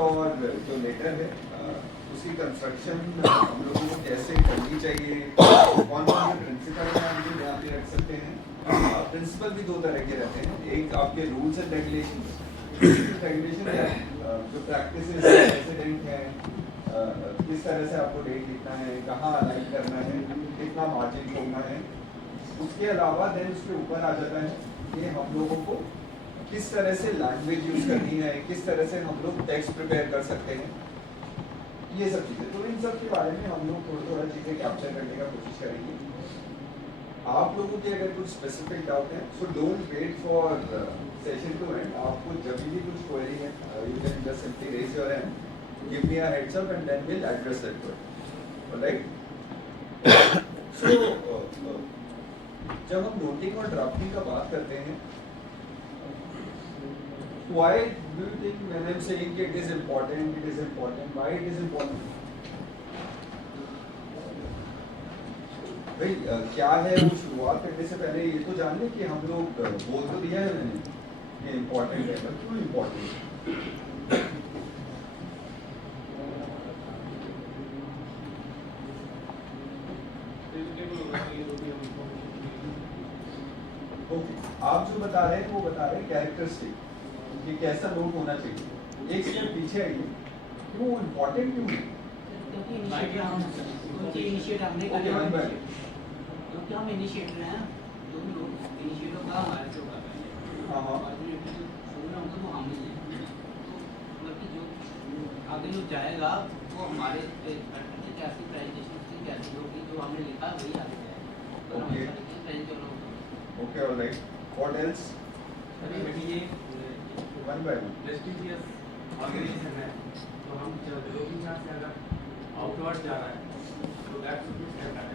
और जो लेटर है उसकी कंस्ट्रक्शन हम लोगों को कैसे करनी चाहिए, कौन कौन से प्रिंसिपल हैं हम लोग यहाँ पे रख सकते हैं। प्रिंसिपल भी दो तरह के रहते हैं, एक आपके रूल्स एंड रेगुलेशन क्या है, जो प्रैक्टिस रेसिडेंट है, किस तरह से आपको डेट लिखना है, कहाँ अलाइन करना है, कितना मार्जिन छोड़ना है। उसके अलावा देन उसके ऊपर आ जाता है कि हम लोगों को किस तरह से लैंग्वेज यूज करनी है, किस तरह से हम लोग टेक्स्ट प्रिपेयर कर सकते हैं, ये सब चीजें। तो इन सब के बारे में हम लोग थोड़ा थोड़ा चीजें कैप्चर करने का कोशिश करेंगे। आप लोगों के अगर कुछ स्पेसिफिक डाउट है, so don't wait for session to end. आपको जब भी कुछ क्वेरी है, you can just simply raise your hand, give me a heads up and then will address that query. Alright. So जब हम नोटिंग और drafting का बात करते हैं, why do you think when I'm saying it is important, why it is important? भाई क्या है वो, शुरुआत करने से पहले ये तो जान ले कि हम लोग बोल तो दिया है मैंने कि इम्पोर्टेंट है, पर क्यों इम्पोर्टेंट है? ओके, आप जो बता रहे हैं वो बता रहे हैं कैरेक्टरिस्टिक कि कैसा नोट होना चाहिए। एक स्टेप पीछे आइए, क्यों इम्पोर्टेंट क्यों है? क्योंकि हम इनिशिएटर हैं, जो भी लोग इनिशिएटर का हमारे से होगा पहले। हाँ हाँ। और जो शुरू में होगा वो हम ही हैं। तो मतलब कि जो आगे जो जाएगा वो हमारे कैसी प्रेजेंटेशन की कैसी होगी, जो हमने लिखा वही आगे जाएगा। तो हम Okay. सारी चीज़ें जो लोग Okay, all right. What else? अभी ये One by one. Prestigious organization है, तो हम जो भी यहाँ से अगर आउटवर्ड जा रहा है तो that should be standard.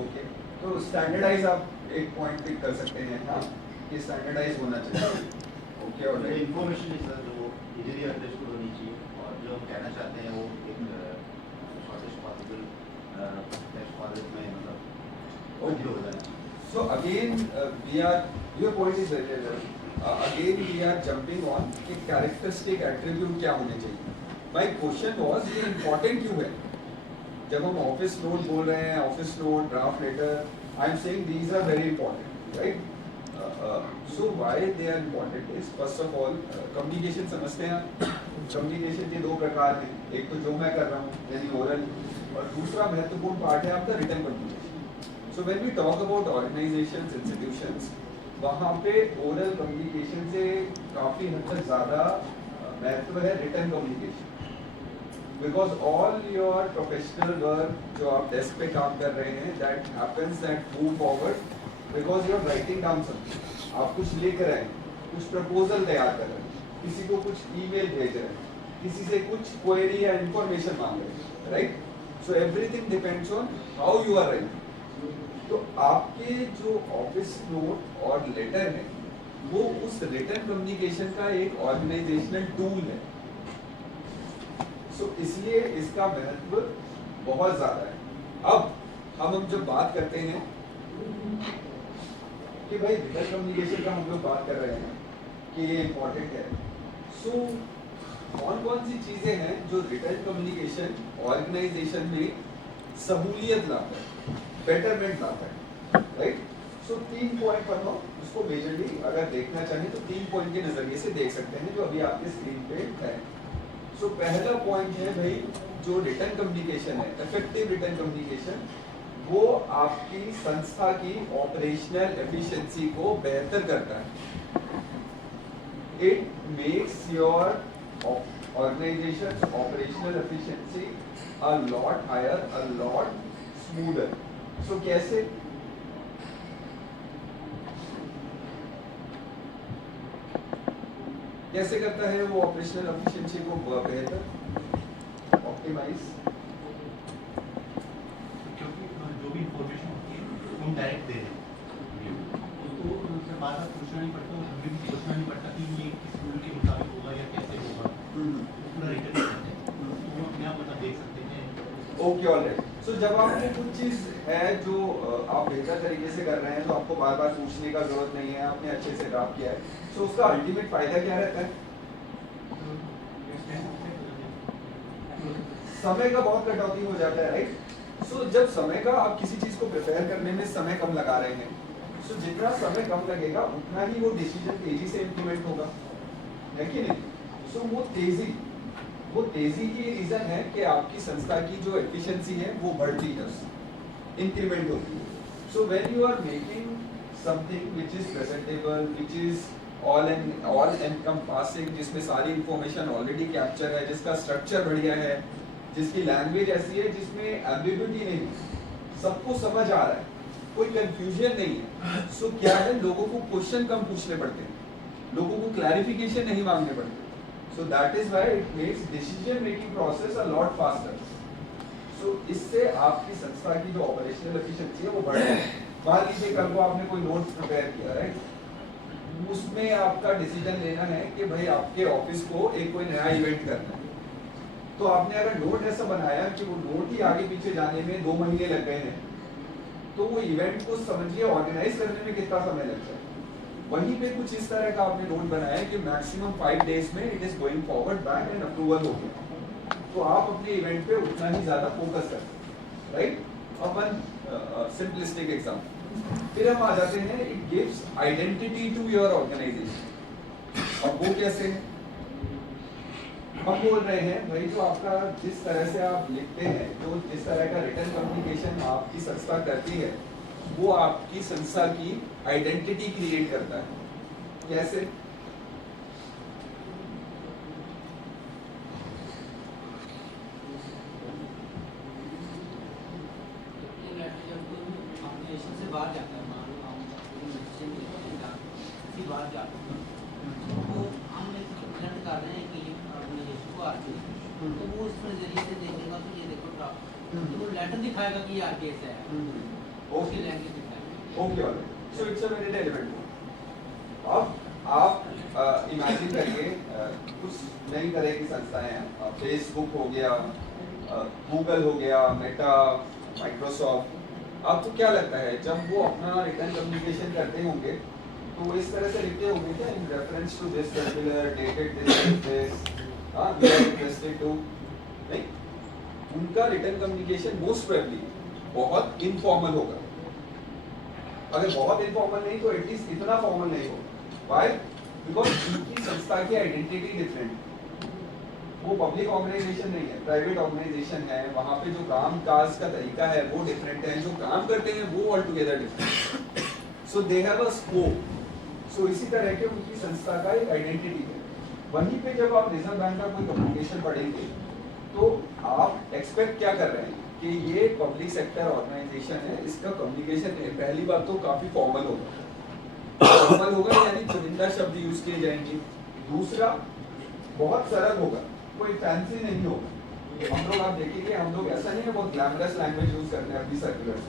Okay, तो स्टैंडर्डाइज आप एक पॉइंट पिक कर सकते हैं हाँ, कि स्टैंडर्डाइज होना चाहिए। ओके, और इन्फॉर्मेशन है सर जो इजीली अंडरस्टूड होनी चाहिए, और जो हम कहना चाहते हैं वो एक शॉर्टेस्ट पॉसिबल टेक्स्ट फॉर्मेट में मतलब Okay. हो जाना चाहिए। So again, we are, your point is very well. Again we are jumping on कि characteristic attribute क्या होने चाहिए। My question was ये important क्यों है? जब हम ऑफिस नोट बोल रहे हैं, office note, draft letter, I am saying these are very important, right? So why they are important is first of all communication समझते हैं। communication के दो प्रकार हैं, एक तो जो मैं कर रहा हूँ यानी oral, और दूसरा महत्वपूर्ण पार्ट है आपका written communication। So when we talk about organizations, institutions, वहाँ पे oral communication से काफी हद तक ज़्यादा महत्व है written communication, because all your professional work जो आप desk पे काम कर रहे हैं, that happens, that move forward because you are writing down something। आप कुछ लिख रहे हैं, कुछ proposal तैयार कर रहे हैं, किसी को कुछ email भेज रहे हैं, किसी से कुछ query या information मांग रहे हैं, right? So everything depends on how you are writing। तो आपके जो ऑफिस नोट और लेटर है वो उस रिटन कम्युनिकेशन का एक ऑर्गेनाइजेशनल टूल है। सो इसलिए इसका महत्व बहुत ज्यादा है। अब हम जब बात करते हैं कि भाई रिटन कम्युनिकेशन का हम लोग बात कर रहे हैं कि ये इम्पोर्टेंट है, सो कौन कौन सी चीजें हैं जो रिटन कम्युनिकेशन ऑर्गेनाइजेशन में सहूलियत लाता है, बेटरमेंट लाता है, राइट? सो 3 पॉइंट बताओ, उसको मेजरली अगर देखना चाहें तो 3 पॉइंट के नजरिए से देख सकते हैं जो अभी आपके स्क्रीन पे है। सो पहला पॉइंट है भाई, जो रिटन कम्युनिकेशन है, इफेक्टिव रिटन कम्युनिकेशन, वो आपकी संस्था की ऑपरेशनल एफिशिएंसी को बेहतर करता है। It makes your organization's operational efficiency a lot higher, a lot smoother। So कैसे? कैसे करता है वो ऑपरेशनल एफिशिएंसी को बेहतर, ऑप्टिमाइज? क्योंकि जो भी इंफॉर्मेशन होती है हम डायरेक्ट दे रहे हैं, उसको उनसे बार बार पूछना नहीं पड़ता, हमें भी सोचना नहीं पड़ता कि ये किस रूल के मुताबिक होगा या कैसे होगा, पूरा रिटर्न करते हैं तो वो अपने आप मतलब देख सकते हैं। Okay, alright. सो जब आपको कुछ चीज है जो आप बेहतर तरीके से कर रहे हैं तो आपको बार बार पूछने का जरूरत नहीं है, आपने अच्छे से ड्राफ्ट किया है, सो उसका अल्टीमेट फायदा क्या रहता है? समय का बहुत कटौती हो जाता है, राइट। सो जब समय का आप किसी चीज को प्रिपेयर करने में समय कम लगा रहे हैं, सो जितना समय कम लगेगा उतना ही वो डिसीजन तेजी से इम्प्लीमेंट होगा, है कि नहीं। सो वो तेजी की रीजन है कि आपकी संस्था की जो एफिशिएंसी है वो बढ़ती है, इंक्रीमेंट होती है। So when you are making something which is presentable, which is all encompassing, जिसमें सारी इंफॉर्मेशन ऑलरेडी कैप्चर है, जिसका स्ट्रक्चर बढ़िया है, जिसकी लैंग्वेज ऐसी है जिसमें एम्बिग्युइटी नहीं, सबको समझ आ रहा है, कोई कंफ्यूजन नहीं है। सो क्या है, लोगों को क्वेश्चन कम पूछने पड़ते हैं, लोगों को क्लैरिफिकेशन नहीं मांगने पड़ते। So that is why it makes decision making process a lot faster. So इससे आपकी संस्था की जो ऑपरेशनल एफिशिएंसी है वो बढ़ जाए। मान लीजिए कल को आपने कोई नोट प्रिपेयर किया, राइट, उसमें आपका डिसीजन लेना है कि भाई आपके ऑफिस को एक कोई नया इवेंट करना है, तो आपने अगर नोट ऐसा बनाया कि वो नोट ही आगे पीछे जाने में 2 महीने लग गए हैं, तो वो इवेंट को समझिए ऑर्गेनाइज करने में कितना समय लग जाए। वहीं पे कुछ इस तरह का आपने नोट बनाया कि मैक्सिमम 5 डेज में it is going forward back and approval हो गया, तो आप अपने इवेंट पे उतना ही ज्यादा फोकस करते हैं, राइट। अपन सिंपलिस्टिक एग्जांपल, फिर हम आ जाते हैं, it gives identity to your organization. अब वो कैसे है, हम बोल रहे हैं भाई जो आपका जिस तरह से आप लिखते हैं, जो जिस तरह का रिटन कम्युनिकेशन आपकी संस्था करती है, वो आपकी संस्था की आइडेंटिटी क्रिएट करता है। कैसे? बाहर जाता है, मान लो हम किसी बाहर जाते हैं, तो हम लर्न कर रहे हैं कि ऑर्गेनाइजेशन को आरकेएस, तो वो इस नजरिए से देखेगा तो ये देखो तो वो लेटर दिखाएगा कि ये आरकेएस है, उसकी लैंग्वेज दिखाएगा। ओके वाले, so it's a very relevant. अब आप इमेजिन करिए कुछ नई तरह की संस्थाएं हैं, फेसबुक हो गया, गूगल हो गया, मेटा, माइक्रोसॉफ्ट। आपको क्या लगता है जब वो अपना रिटर्न कम्युनिकेशन करते होंगे तो वो इस तरह से लिखते होंगे क्या, in reference to this circular dated this we are requested to, नहीं, उनका रिटर्न कम्युनिकेशन मोस्ट प्रोबेबली बहुत इनफॉर्मल होगा। अगर बहुत इनफॉर्मल नहीं तो एटलीस्ट इतना फॉर्मल नहीं होगा। व्हाई? बिकॉज उनकी संस्था की आइडेंटिटी डिफरेंट, वो पब्लिक ऑर्गेनाइजेशन नहीं है, प्राइवेट ऑर्गेनाइजेशन है, वहाँ पे जो काम काज का तरीका है वो डिफरेंट है, जो काम करते हैं वो altogether different. So they have a scope. So इसी तरह के उनकी संस्था का एक आइडेंटिटी है। वहीं पे जब आप रिजर्व बैंक का कोई कम्युनिकेशन पढ़ेंगे तो आप एक्सपेक्ट क्या कर रहे हैं कि ये पब्लिक सेक्टर ऑर्गेनाइजेशन है, इसका कम्युनिकेशन पहली बात तो काफी फॉर्मल होगा, फॉर्मल होगा यानी चुनिंदा शब्द यूज किए जाएंगे। दूसरा, बहुत सरल होगा, कोई फैंसी नहीं होगा। हम लोग आप देखेंगे, हम लोग ऐसा नहीं है बहुत ग्लैमरस लैंग्वेज यूज करते हैं अपनी सर्कुलर,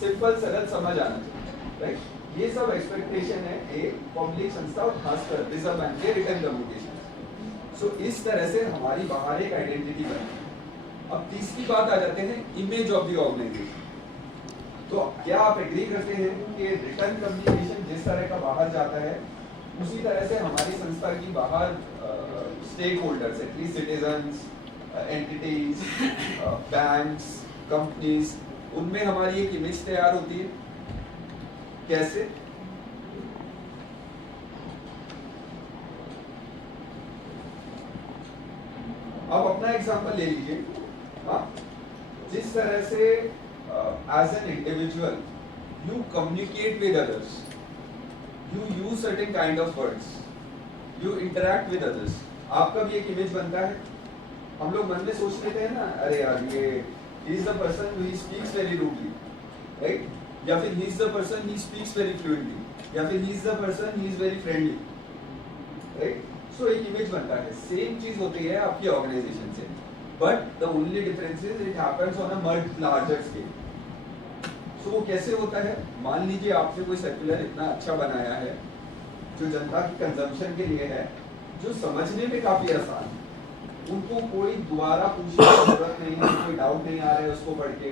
सिंपल सरल समझ आना चाहिए, राइट। ये सब एक्सपेक्टेशन है एक पब्लिक संस्था और खासकर रिजर्व बैंक के रिटर्न कम्युनिकेशन। सो इस तरह से हमारी बाहर एक आइडेंटिटी बनी। अब तीसरी बात आ जाते हैं, इमेज ऑफ द ऑर्गेनाइजेशन। तो क्या आप एग्री करते हैं कि रिटर्न कम्युनिकेशन जिस तरह का बाहर जाता है उसी तरह से हमारी संस्था की बाहर stake holders, at least citizens, entities, banks, companies, उनमें हमारी एक इमेज तैयार होती है। कैसे? अब अपना एग्जांपल ले लीजिए। हाँ, जिस तरह से as an individual you communicate with others, you use certain kind of words, you interact with others, आपका भी एक इमेज बनता है। हम लोग मन में सोच लेते हैं ना, अरे यार ये he is the person who speaks very rudely, right? या फिर he is the person he speaks very fluently, या फिर he is the person he is very friendly, right? So एक इमेज बनता है। सेम चीज होती है आपकी ऑर्गेनाइजेशन से, but the only difference is it happens on a much larger scale. तो वो कैसे होता है? मान लीजिए आपने कोई सर्कुलर इतना अच्छा बनाया है जो जनता की कंजम्पशन के लिए है, जो समझने में काफी आसान है, उनको कोई दोबारा पूछने की जरूरत नहीं है, कोई डाउट नहीं आ रहा है उसको पढ़ के,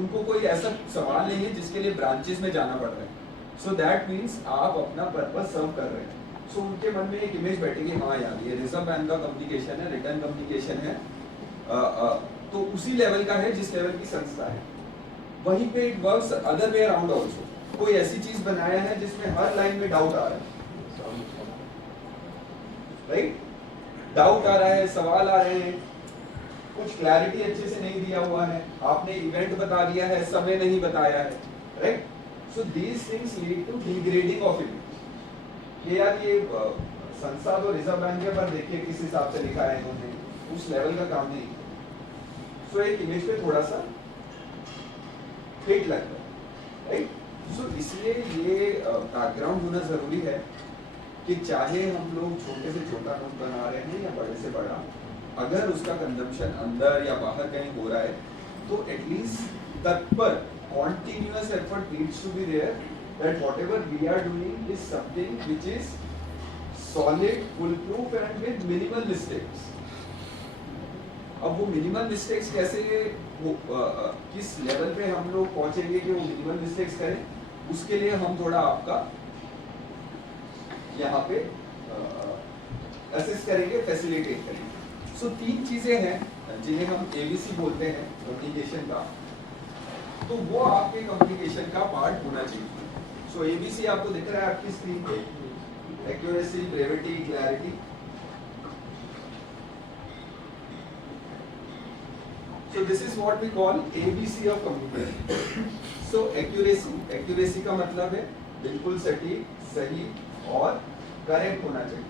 उनको कोई ऐसा सवाल नहीं है जिसके लिए ब्रांचेस में जाना पड़ रहा है। सो दैट मीन्स आप अपना पर्पस सर्व कर रहे हैं। सो उनके मन में एक इमेज बैठेगी, हाँ यार ये रिजर्व बैंक का कम्युनिकेशन है, रिटर्न कम्युनिकेशन है, तो उसी लेवल का है जिस लेवल की संस्था है। वहीं पे it works other way around also. कोई ऐसी चीज बनाया है जिसमें हर लाइन में डाउट आ रहा है, राइट? डाउट आ रहा है, सवाल आ रहे हैं, कुछ क्लैरिटी अच्छे से नहीं दिया हुआ है, आपने इवेंट बता दिया है, समय नहीं बताया है, right? So these things lead to degrading of image. कि यार ये संस्था तो रिजर्व बैंक के, पर देखिए किस हिसाब से लिखा है इन्होंने, उस लेवल का काम नहीं। सो एक इमेज पे थोड़ा सा फिट लगता है, राइट? सो इसलिए ये बैकग्राउंड होना जरूरी है कि चाहे हम लोग छोटे से छोटा नोट बना रहे हैं या बड़े से बड़ा, अगर उसका कंजम्पशन अंदर या बाहर कहीं हो रहा है तो एटलीस्ट तत्पर continuous effort needs to be there that whatever we are doing is something which is solid, foolproof and with minimal mistakes. अब वो मिनिमल मिस्टेक्स कैसे किस लेवल पे हम लोग पहुंचेंगे कि वो मिनिमल मिस्टेक्स करें, उसके लिए हम थोड़ा आपका यहाँ पे असिस्ट करेंगे, फैसिलिटेट करेंगे। सो तीन चीजें हैं जिन्हें हम ABC बोलते हैं कम्युनिकेशन का, तो वो आपके कम्युनिकेशन का पार्ट होना चाहिए। सो ABC आपको दिख रहा है आपकी स्क्रीन पे, accuracy, brevity, clarity. So this is what we call ABC of communication. So accuracy का मतलब है बिल्कुल सटीक, सही और करेक्ट होना चाहिए।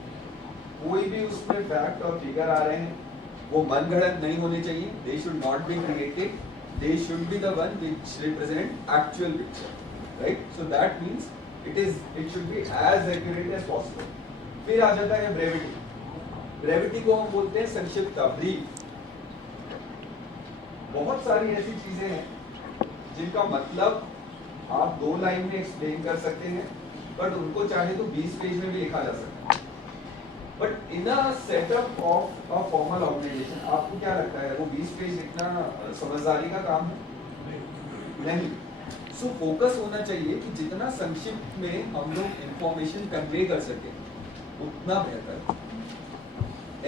कोई भी उसमें फैक्ट और फिगर आ रहे हैं वो मन गढ़ंत नहीं होने चाहिए। They should not be created. They should be the one which represent actual picture. Right? So that means it should be as accurate as possible. फिर आ जाता है ब्रेविटी को हम बोलते हैं संक्षिप्तता, ब्रीफ। बहुत सारी ऐसी चीजें हैं जिनका मतलब आप 2 लाइन में एक्सप्लेन कर सकते हैं, बट उनको चाहे तो 20 पेज में भी लिखा जा सकता है। But in a setup of a formal organization आपको क्या लगता है वो 20 पेज लिखना समझदारी का काम है? नहीं। सो फोकस होना चाहिए कि जितना संक्षिप्त में हम लोग इंफॉर्मेशन कन्वे कर सके उतना बेहतर।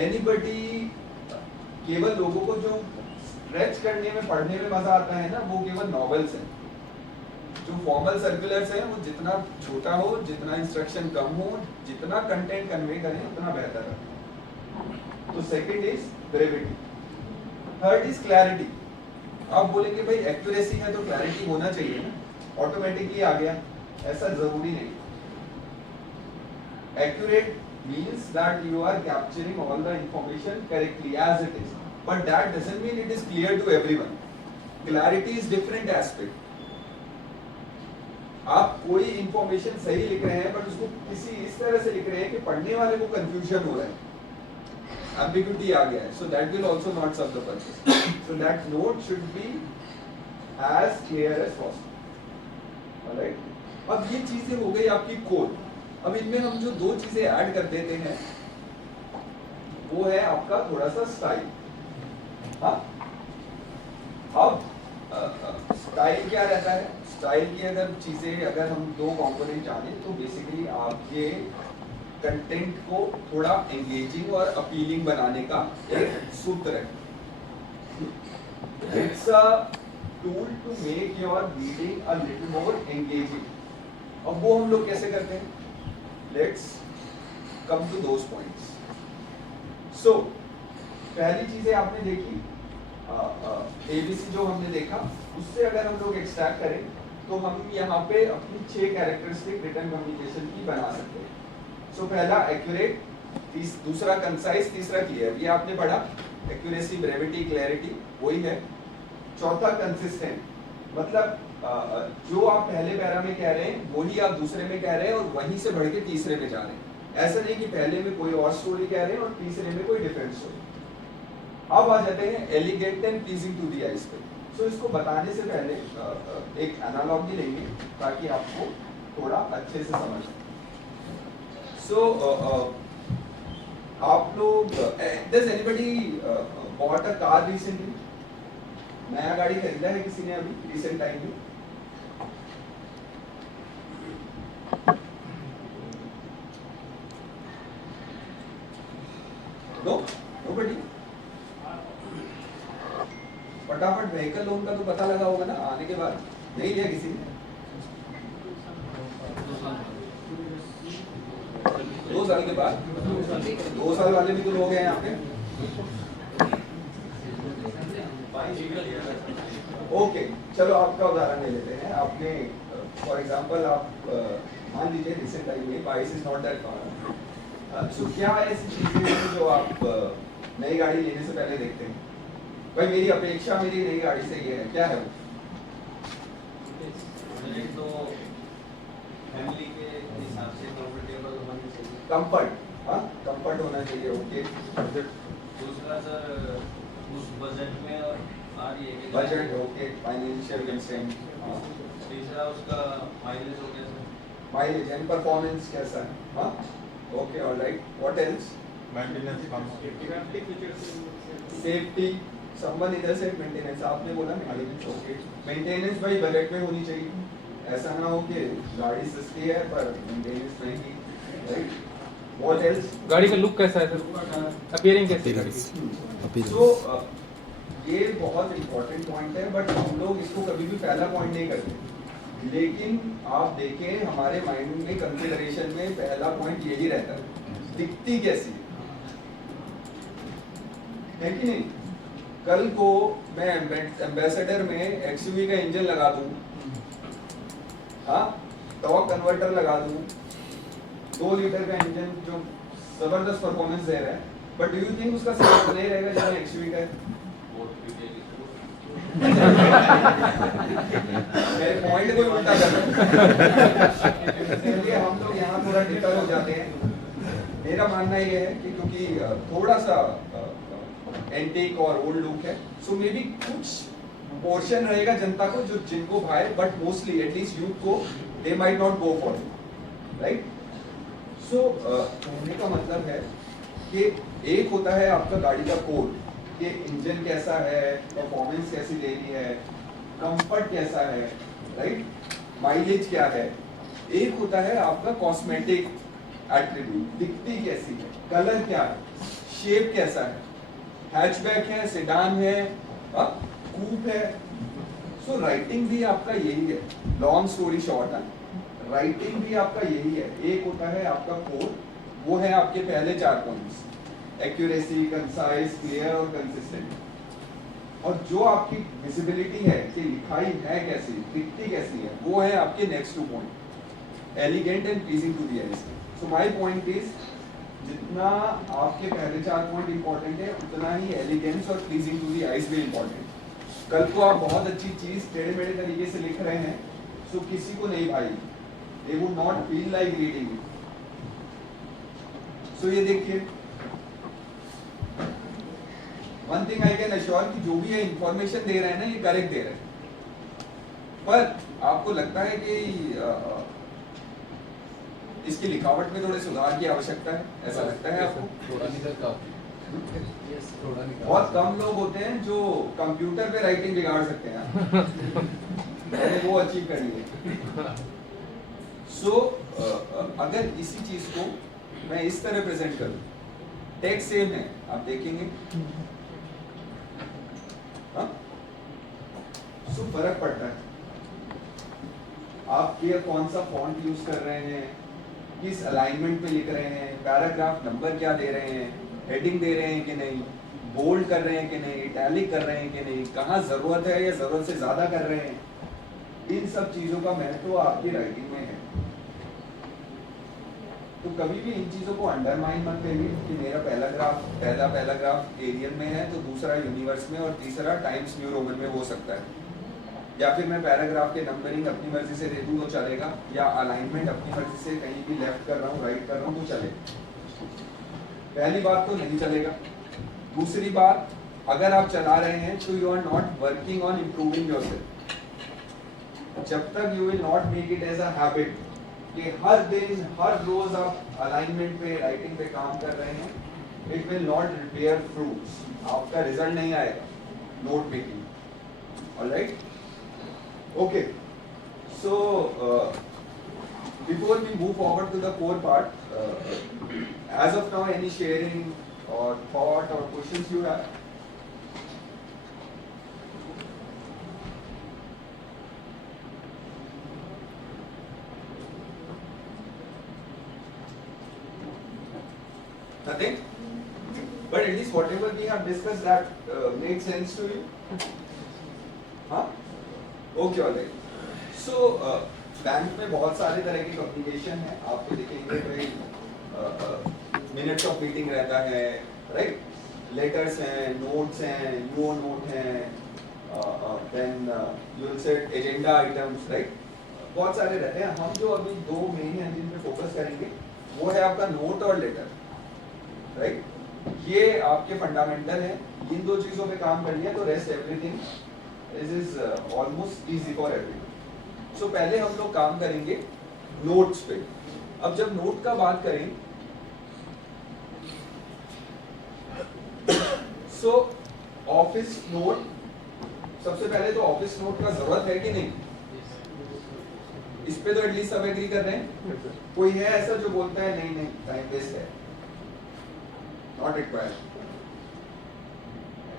एनीबडी, केवल लोगों को जो स्ट्रेच करने में, पढ़ने में मजा आता है ना, वो केवल नॉवेल्स हैं। जो फॉर्मल सर्कुलर्स हैं वो जितना छोटा हो, जितना इंस्ट्रक्शन कम हो, जितना कंटेंट कन्वे करें उतना बेहतर है। तो second is brevity, third is clarity. आप बोलेंगे भाई एक्यूरेसी है तो क्लैरिटी होना चाहिए ना, ऑटोमेटिकली आ गया, ऐसा जरूरी नहीं। Accurate means that you are capturing all the information correctly as it is, but that doesn't mean it is clear to everyone. Clarity is different aspect. आप कोई इंफॉर्मेशन सही लिख रहे हैं बट उसको किसी इस तरह से लिख रहे हैं कि पढ़ने वाले को कंफ्यूजन हो रहा है, ambiguity आ गया है, so that will also not serve the purpose. So that note should be as clear as possible. Alright? अब ये चीजें हो गई आपकी कोर। अब इनमें हम जो 2 चीजें ऐड कर देते हैं वो है आपका थोड़ा सा स्टाइल। हाँ, अब स्टाइल क्या रहता है? स्टाइल की अगर चीजें, अगर हम 2 कंपोनेंट जाने तो बेसिकली आपके कंटेंट को थोड़ा एंगेजिंग और अपीलिंग बनाने का एक सूत्र है। It's a tool to make your reading a little more engaging. अब वो हम लोग कैसे करते हैं? Let's come to those points. So, पहली चीजें आपने देखी, ABC जो हमने देखा, उससे अगर हम लोग एक्सट्रैक्ट करें तो हम यहाँ पे अपनी 6 कैरेक्टरिस्टिक रिटर्न कम्युनिकेशन की बना सकते हैं। So, पहला एक्यूरेट, दूसरा कंसाइज, तीसरा क्लियर। ये आपने पढ़ा, एक्यूरेसी, ब्रेविटी, क्लैरिटी, वही है। चौथा कंसिस्टेंट, मतलब जो आप पहले पैरा में कह रहे हैं वही आप दूसरे में कह रहे हैं और वहीं से बढ़ के तीसरे में जा रहे हैं। ऐसा नहीं कि पहले में कोई और स्टोरी कह रहे हैं और तीसरे में कोई डिफरेंट स्टोरी। अब आ जाते हैं elegant and pleasing to the eyes पे। सो इसको बताने से पहले एक एनालॉजी लेंगे ताकि आपको थोड़ा अच्छे से समझ आए। सो आप लोग, does anybody bought a car recently? नया गाड़ी खरीदा है किसी ने अभी रिसेंट टाइम में? No nobody. फटाफट व्हीकल लोन का तो पता लगा होगा ना आने के बाद, नहीं लिया किसी ने? 2 साल के बाद? 2 साल वाले भी तो लोग हैं यहाँ पे। ओके चलो आपका उदाहरण ले लेते हैं। आपने फॉर एग्जांपल आप मान लीजिए रिसेंट टाइम में बाइस इज नॉट दैट फार, सो क्या ऐसी चीजें हैं जो आप नई गाड़ी लेने से पहले देखते हैं? भाई मेरी अपेक्षा मेरी नई गाड़ी से ये है, क्या है वो? बजट तो फैमिली के हिसाब से कंफर्टेबल होना चाहिए। कंफर्ट, हाँ कंफर्ट होना चाहिए। ओके दूसरा सर उस बजट में और आ रही है कि बजट, ओके फाइनेंशियल कंस्ट्रेंट। तीसरा उसका माइलेज हो गया सर। माइलेज एंड परफॉर्मेंस कैसा है? हाँ okay alright, what else? Maintenance come, safety, someone इधर से मेंटेनेंस आपने बोला मेंटेनेंस। ओके मेंटेनेंस भाई बजट में होनी चाहिए, ऐसा ना हो कि गाड़ी सस्ती है पर मेंटेनेंस महंगी, राइट? What else? गाड़ी का लुक कैसा है सर, अपीयरिंग कैसी है गाड़ी? सो ये बहुत इंपॉर्टेंट पॉइंट है, बट हम लोग इसको कभी भी पहला पॉइंट नहीं करते। लेकिन आप देखें हमारे माइंड में कंसिडरेशन में पहला पॉइंट यही रहता है, दिखती कैसी है कि नहीं? कल को मैं एम्बेसडर में एक्सयूवी का इंजन लगा दूं, हाँ टॉर्क कन्वर्टर लगा दूं, 2 लीटर का इंजन जो जबरदस्त परफॉर्मेंस दे रहा है, बट डू यू थिंक उसका सेल बना ही रहेगा जब एक्सयूवी का है? मेरे पॉइंट को उल्टा कर रहा है। इसलिए हम लोग यहाँ थोड़ा डिटर हो जाते हैं। मेरा मानना ये है कि क्योंकि थोड़ा सा एंटीक और ओल्ड लुक है, सो मे बी कुछ पोर्शन रहेगा जनता को जो जिनको भाए, बट मोस्टली एटलीस्ट यूथ को they might not go for, right? So कहने का मतलब है कि एक होता है आपका गाड़ी का कोड, कि इंजन कैसा है, परफॉर्मेंस कैसी देनी है, कंफर्ट कैसा है, राइट? माइलेज क्या है। एक होता है आपका कॉस्मेटिक एट्रीब्यूट, दिखती कैसी है, कलर क्या है, शेप कैसा है, हैचबैक है, सेडान है, कूप है। सो राइटिंग भी आपका यही है, लॉन्ग स्टोरी शॉर्ट है, राइटिंग भी आपका यही है। एक होता है आपका कोड, वो है आपके पहले 4 पॉइंट्स, एक्यूरेसी, कंसाइज, क्लियर और कंसिस्टेंट। और जो आपकी विजिबिलिटी है कि लिखाई है कैसी, दिखती कैसी है, वो है आपके next 2 point, elegant and pleasing to the eyes. So my point is, जितना आपके पहले 4 पॉइंट इंपॉर्टेंट है, उतना ही एलिगेंस और प्लीजिंग टू द आईज भी इंपॉर्टेंट। कल को आप बहुत अच्छी चीज टेढ़े मेढ़े तरीके से लिख रहे हैं, सो किसी को नहीं भाई, they would not feel like reading it. So ये देखिए, one thing I can assure कि जो भी ये इंफॉर्मेशन दे रहे हैं ना, ये करेक्ट दे रहे हैं, पर आपको लगता है कि इसकी लिखावट में थोड़े सुधार की आवश्यकता है, ऐसा लगता है आपको? बहुत कम लोग होते हैं जो कंप्यूटर पे राइटिंग बिगाड़ सकते हैं। मैंने वो अचीव करी है। सो अगर इसी चीज को मैं इस तरह प्रेजेंट करूं, टेक्स्ट सेम है, आप देखेंगे सो फर्क पड़ता है। आप ये कौन सा फॉन्ट यूज कर रहे हैं, किस अलाइनमेंट पे लिख रहे हैं, पैराग्राफ नंबर क्या दे रहे हैं, हेडिंग दे रहे हैं कि नहीं, बोल्ड कर रहे हैं कि नहीं, इटैलिक कर रहे हैं कि नहीं, कहाँ जरूरत है या जरूरत से ज्यादा कर रहे हैं, इन सब चीजों का महत्व आपकी राइटिंग में है। तो कभी भी इन चीजों को अंडरमाइन मत करिए कि मेरा पहला पैराग्राफ एरियल में है तो दूसरा यूनिवर्स में और तीसरा टाइम्स न्यू रोमन में हो सकता है, या फिर मैं पैराग्राफ के नंबरिंग अपनी मर्जी से दे दूं तो चलेगा, या अलाइनमेंट अपनी मर्जी से कहीं भी लेफ्ट कर रहा हूँ राइट कर रहा हूँ तो चलेगा। पहली बात तो नहीं चलेगा। दूसरी बात, अगर आप चला रहे हैं तो you are not working on improving yourself. जब तक you will not make it as a habit कि हर दिन हर रोज आप अलाइनमेंट पे राइटिंग पे काम कर रहे हैं, it will not bear fruits, आपका रिजल्ट नहीं आएगा note making. Alright, okay, so before we move forward to the core part, as of now any sharing or thought or questions you have? Nothing? But at least whatever we have discussed, that made sense to you? हाँ? Okay, all right. So bank में बहुत सारे तरह की communication है. आपको देखेंगे कोई मिनट्स ऑफ मीटिंग रहता है, राइट? लेटर्स हैं, नोट्स हैं, यूओ नोट हैं, then you will set agenda items, right? बहुत सारे रहते हैं. हम जो अभी दो मेन हैं जिन पे फोकस करेंगे वो है आपका नोट और लेटर, राइट? ये आपके फंडामेंटल हैं. इन दो चीजों पे काम कर लिया तो rest everything is almost easy for everyone. So पहले हम लोग काम करेंगे नोट्स पे. अब जब नोट का बात करें सो ऑफिस नोट, सबसे पहले तो ऑफिस नोट का जरूरत है कि नहीं? इस पे तो एटलीस्ट सब एग्री कर रहे हैं. कोई है ऐसा जो बोलता है नहीं नहीं टाइम वेस्ट है, not required?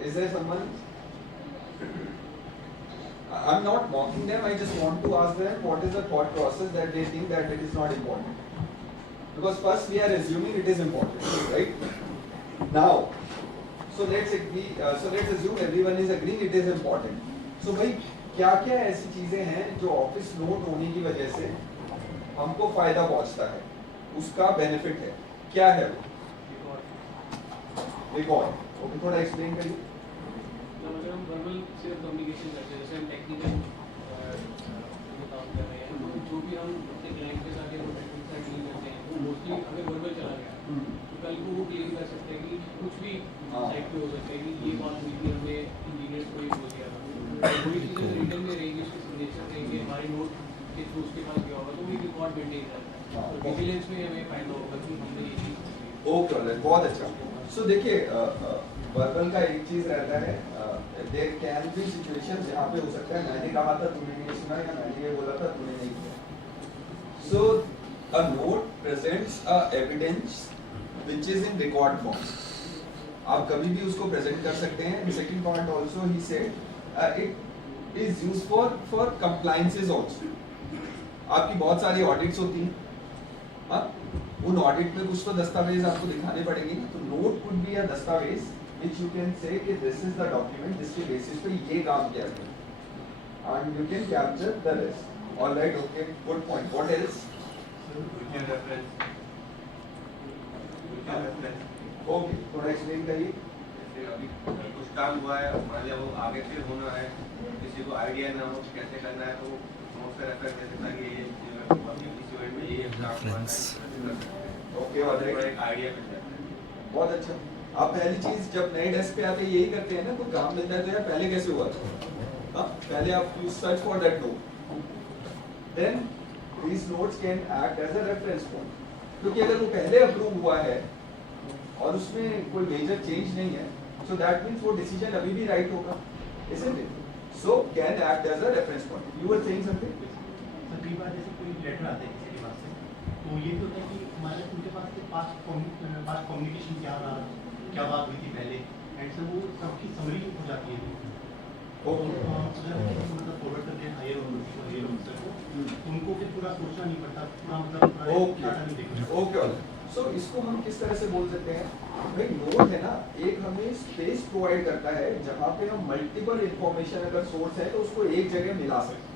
Is there someone? I'm not mocking them. I just want to ask them what is the thought process that they think that it is not important. Because first we are assuming it is important, right? Now, so let's assume everyone is agreeing it is important. So भाई क्या-क्या ऐसी चीजें हैं जो office note होने की वजह से हमको फायदा पहुंचता है, उसका बेनिफिट है, क्या है वो? रिकॉर्ड. ओके, थोड़ा एक्सप्लेन करिए. अगर हम वर्बल से कम्युनिकेशन करते हैं, जैसे हम टेक्निकल काम कर रहे हैं, तो जो भी हम अपने क्लाइंट के साथ या प्रोडक्ट के साथ डील करते हैं वो मोस्टली अगर वर्बल चला गया तो कल को वो क्लेम कर सकते हैं कि कुछ भी साइट पे हो सकता है कि ये बात हुई थी, हमने इंजीनियर्स को ये बोल दिया था. कोई चीज़ें रिटर्न में रहेंगी, उसके सिग्नेचर रहेंगे, हमारे नोट के थ्रू उसके पास गया होगा तो वो रिकॉर्ड मेंटेन करता है. तो विजिलेंस में हमें फायदा होगा कि हमने ये चीज़. ओके, बहुत अच्छा. सो देखिए वर्बल का एक चीज रहता है, देयर कैन बी सिचुएशंस जहाँ पे हो सकता है मैंने कहा था तूने नहीं सुना या मैंने ये बोला था तूने नहीं किया. So a note presents a evidence which is in record form. आप कभी भी उसको प्रेजेंट कर सकते हैं. Second point also he said it is used for compliances also. आपकी बहुत सारी ऑडिट्स होती हैं, हाँ, उन ऑडिट में कुछ तो दस्तावेज आपको दिखाने पड़ेंगे. तो नोट कुड बी अ दस्तावेज which you can say कि this is the document जिसके बेसिस पे ये काम किया गया and you can capture the rest. All right, okay, good point. What else? We can reference. Okay, थोड़ा एक्सप्लेन करिए. जैसे अभी कुछ काम हुआ है, मान लिया वो आगे फिर होना है, किसी को आइडिया ना हो कैसे करना है तो नोट से रेफर कर सकता है कि ये इस इवेंट में ये काम हुआ है. ओके, और एक आइडिया मिल जाता है. बहुत अच्छा. आप पहली चीज जब नए डेस्क पे आके यही करते हैं ना, कोई काम मिलता है तो यार पहले कैसे हुआ था, हाँ, पहले आप you search for that note, then these notes can act as a reference point. क्योंकि अगर वो पहले अप्रूव हुआ है और उसमें कोई मेजर चेंज नहीं है, so that means वो डिसीजन अभी भी राइट होगा, isn't it? So can act as a reference point. You were saying something? Sir कई बार जैसे कोई लेटर आता है किसी के पास से, तो ये भी होता है कि हमारे उनके पास से पास्ट कम्युनिकेशन क्या रहा, क्या बात हुई थी पहले, एंड सर वो सबकी समरी हो जाती है. ओके, अगर मतलब फॉरवर्ड करते हैं हायर ऑफिसर को, उनको फिर पूरा सोचना नहीं पड़ता, पूरा मतलब ओके, नहीं देखना. ओके. सो इसको हम किस तरह से बोल सकते हैं? भाई नोट है ना, एक हमें स्पेस प्रोवाइड करता है जहाँ पे हम मल्टीपल इंफॉर्मेशन अगर सोर्स है तो उसको एक जगह मिला सकते हैं,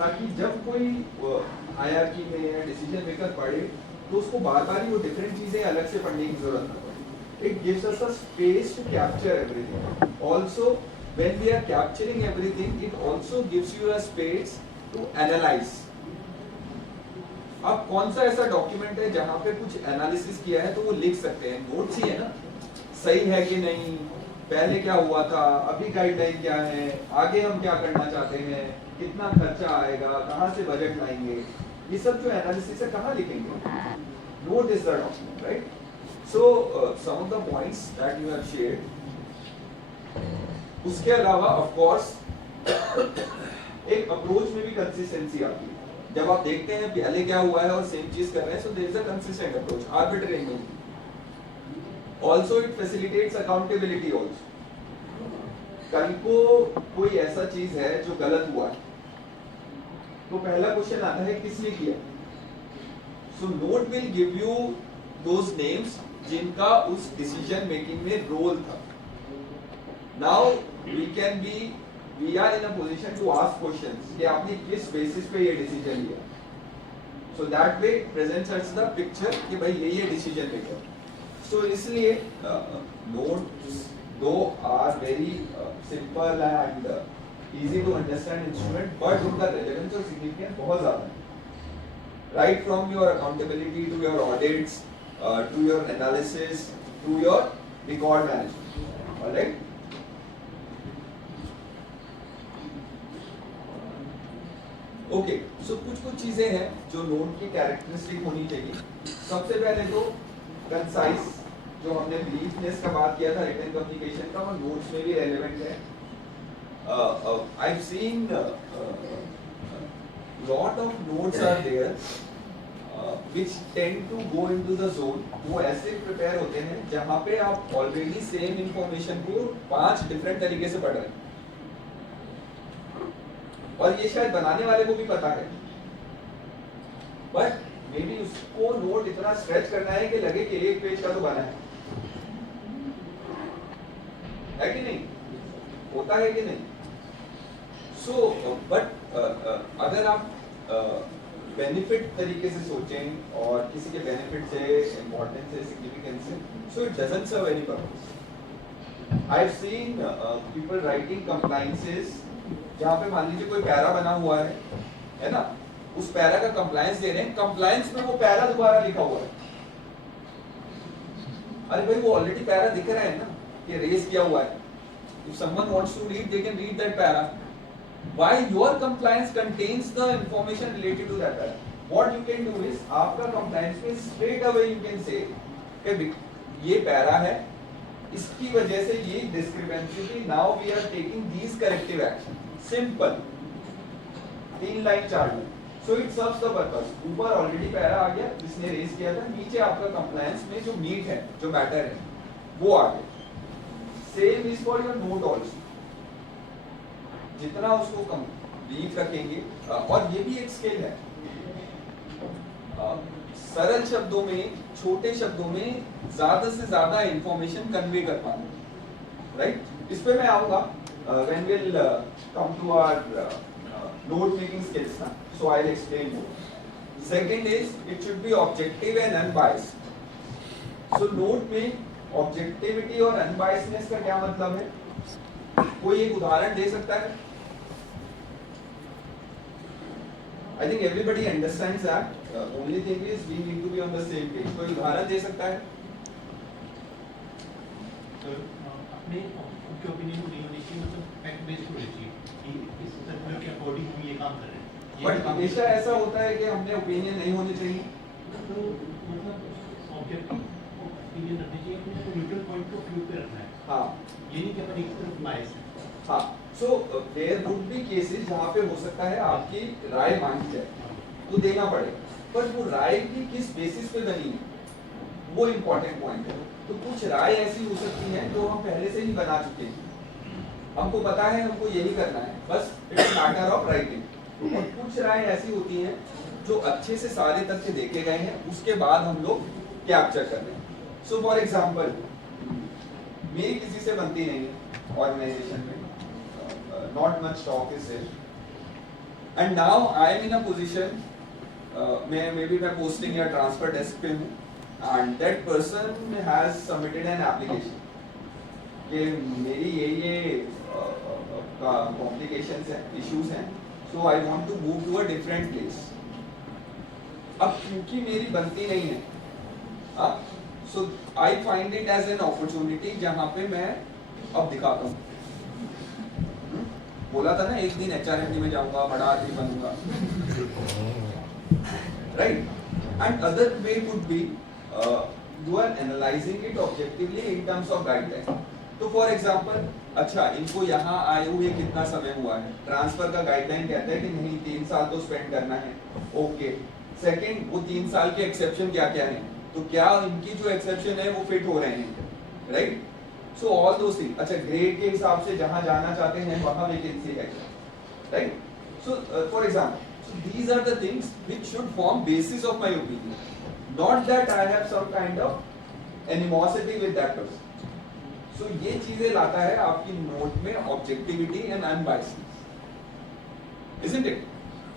ताकि जब कोई हायरार्की में या डिसीजन मेकर पढ़े तो उसको बार बार ही वो डिफरेंट चीजें अलग से पढ़ने की जरूरत ना पड़े. It gives us a space to capture everything. Also when we are capturing everything, it also gives you a space to analyze. अब कौन सा ऐसा डॉक्यूमेंट है जहां पे कुछ एनालिसिस किया है तो वो लिख सकते हैं. नोट्स ही है ना, सही है कि नहीं, पहले क्या हुआ था, अभी गाइडलाइन क्या है, आगे हम क्या करना चाहते हैं, कितना खर्चा आएगा, कहां से बजट लाएंगे, ये सब जो एनालिसिस है कहां लिखेंगे? Note is the document, right? So some of the points that you have shared. उसके अलावा ऑफ कोर्स एक अप्रोच में भी कंसिस्टेंसी आती है. जब आप देखते हैं पहले क्या हुआ है और सेम चीज कर रहे हैं, so there is a consistent approach, arbitrary नहीं. Also it facilitates accountability also. कल को कोई ऐसा चीज है जो गलत हुआ है, तो पहला क्वेश्चन आता है किसने किया। So note will give you those names जिनका उस डिसीजन मेकिंग में रोल था। Now we are in a position to ask questions कि आपने किस बेसिस पे ये डिसीजन लिया। So that way presents us the picture कि भाई ये डिसीजन मेकर। सो इसलिए notes though are very simple and easy to understand instrument, but उनका relevance और significance बहुत ज़्यादा है। Right from your accountability to your audits, to your analysis, to your record management. Alright? Okay, so कुछ चीजें हैं जो नोट की कैरेक्टरिस्टिक होनी चाहिए। सबसे पहले तो concise, जो हमने ब्रीफनेस का बात किया था रिटन कम्युनिकेशन का, वो नोट्स में भी रेलेवेंट है। I've seen lot of notes are there which tend to go into the zone। वो ऐसे प्रिपेयर होते हैं जहाँ पे आप ऑलरेडी सेम इंफॉर्मेशन को 5 डिफरेंट तरीके से पढ़ रहे हैं, और ये शायद बनाने वाले को भी पता है, बट मे बी उसको नोट इतना स्ट्रेच करना है कि लगे कि 1 पेज का तो बना है कि नहीं, होता है कि नहीं। सो बट अगर आप बेनिफिट तरीके से सोचें और किसी के बेनिफिट से, इम्पोर्टेंस से, सिग्निफिकेंस से, so it doesn't serve any purpose. I have seen people writing compliances जहाँ पे मान लीजिए कोई पैरा बना हुआ है ना, उस पैरा का कंप्लायंस दे रहे हैं, कंप्लायंस में वो पैरा दोबारा लिखा हुआ है। अरे भाई वो ऑलरेडी पैरा दिख रहा है ना कि रेस किया हुआ है। If someone wants to read, they can read that para. Why your compliance contains the information related to that para? What you can do is, आपका compliance में straight away you can say कि ये para है, इसकी वजह से ये discrepancy थी, now we are taking these corrective action. Simple. 3 line 4 line. So it serves the purpose. ऊपर already para आ गया जिसने रेस किया था, नीचे आपका compliance में जो meat है, जो matter है, वो आ गया। Same is for your note also. जितना उसको कम ब्रीफ रखेंगे, और ये भी एक स्किल है, सरल शब्दों में, छोटे शब्दों में ज्यादा से ज्यादा इंफॉर्मेशन कन्वे कर पाना, राइट। इस पे मैं आऊंगा when we'll come to our note making skills ना, so I'll explain more. Second is it should be objective and unbiased. So note में ऑब्जेक्टिविटी और अनबायसनेस का क्या मतलब है, कोई एक उदाहरण दे सकता है? I think everybody understands that, only thing is we need to be on the same page. कोई उदाहरण दे सकता है? अपने उनके ओपिनियन को नहीं होनी चाहिए, मतलब फैक्ट बेस्ड होनी चाहिए कि इस सर्कुलर के अकॉर्डिंग हम ये काम कर रहे हैं। बट हमेशा ऐसा होता है कि हमने ओपिनियन नहीं होने चाहिए, तो मतलब ऑब्जेक्टिव ओपिनियन रखनी चाहिए, अपने को न्यूट्रल पॉइंट को व्यू पे रखना है। हाँ, ये नहीं कि अपन एक तरफ बायस है। हाँ। So there would be cases जहाँ पे हो सकता है आपकी राय मांगी जाए, तो देना पड़ेगा, पर वो राय की किस बेसिस पे बनी है, वो इम्पोर्टेंट पॉइंट है। तो कुछ राय ऐसी हो सकती है जो हम पहले से ही बना चुके हैं, हमको पता है हमको यही करना है, बस इट्स मैटर ऑफ राइटिंग। और कुछ राय ऐसी होती हैं जो अच्छे से सारे तथ्य देखे गए हैं, उसके बाद हम लोग कैप्चर कर रहे हैं। सो फॉर एग्जाम्पल, मेरी किसी से बनती नहीं है ऑर्गेनाइजेशन में, not much talk is there, and now I am in a position, मैं पोस्टिंग या ट्रांसफर डेस्क पे हूँ, and that person has submitted an application कि मेरी ये कॉम्प्लिकेशंस हैं, इश्यूज हैं, so I want to move to a different place. अब क्योंकि मेरी बनती नहीं है, so I find it as an opportunity जहां पे मैं अब दिखाता हूँ। बोला था ना एक दिन HRMD में जाऊंगा, बड़ा आदमी बनूंगा, right. And other way would be you are analysing it objectively in terms of guideline. तो फॉर एग्जांपल, अच्छा इनको यहाँ आए हुए कितना समय हुआ है, ट्रांसफर का गाइडलाइन कहता है कि नहीं 3 साल तो स्पेंड करना है, ओके। सेकंड, वो 3 साल के एक्सेप्शन क्या क्या हैं, तो क्या इनकी जो एक्सेप्शन है वो फिट हो रहे हैं, right? So all those thing, अच्छा ग्रेड के हिसाब से जहां जाना चाहते हैं वहां वैकेंसी है, right? So for example, so these are the things which should form basis of my opinion, not that I have some kind of animosity with that person. So ये चीजें लाता है आपकी नोट में objectivity and unbiasedness, isn't it?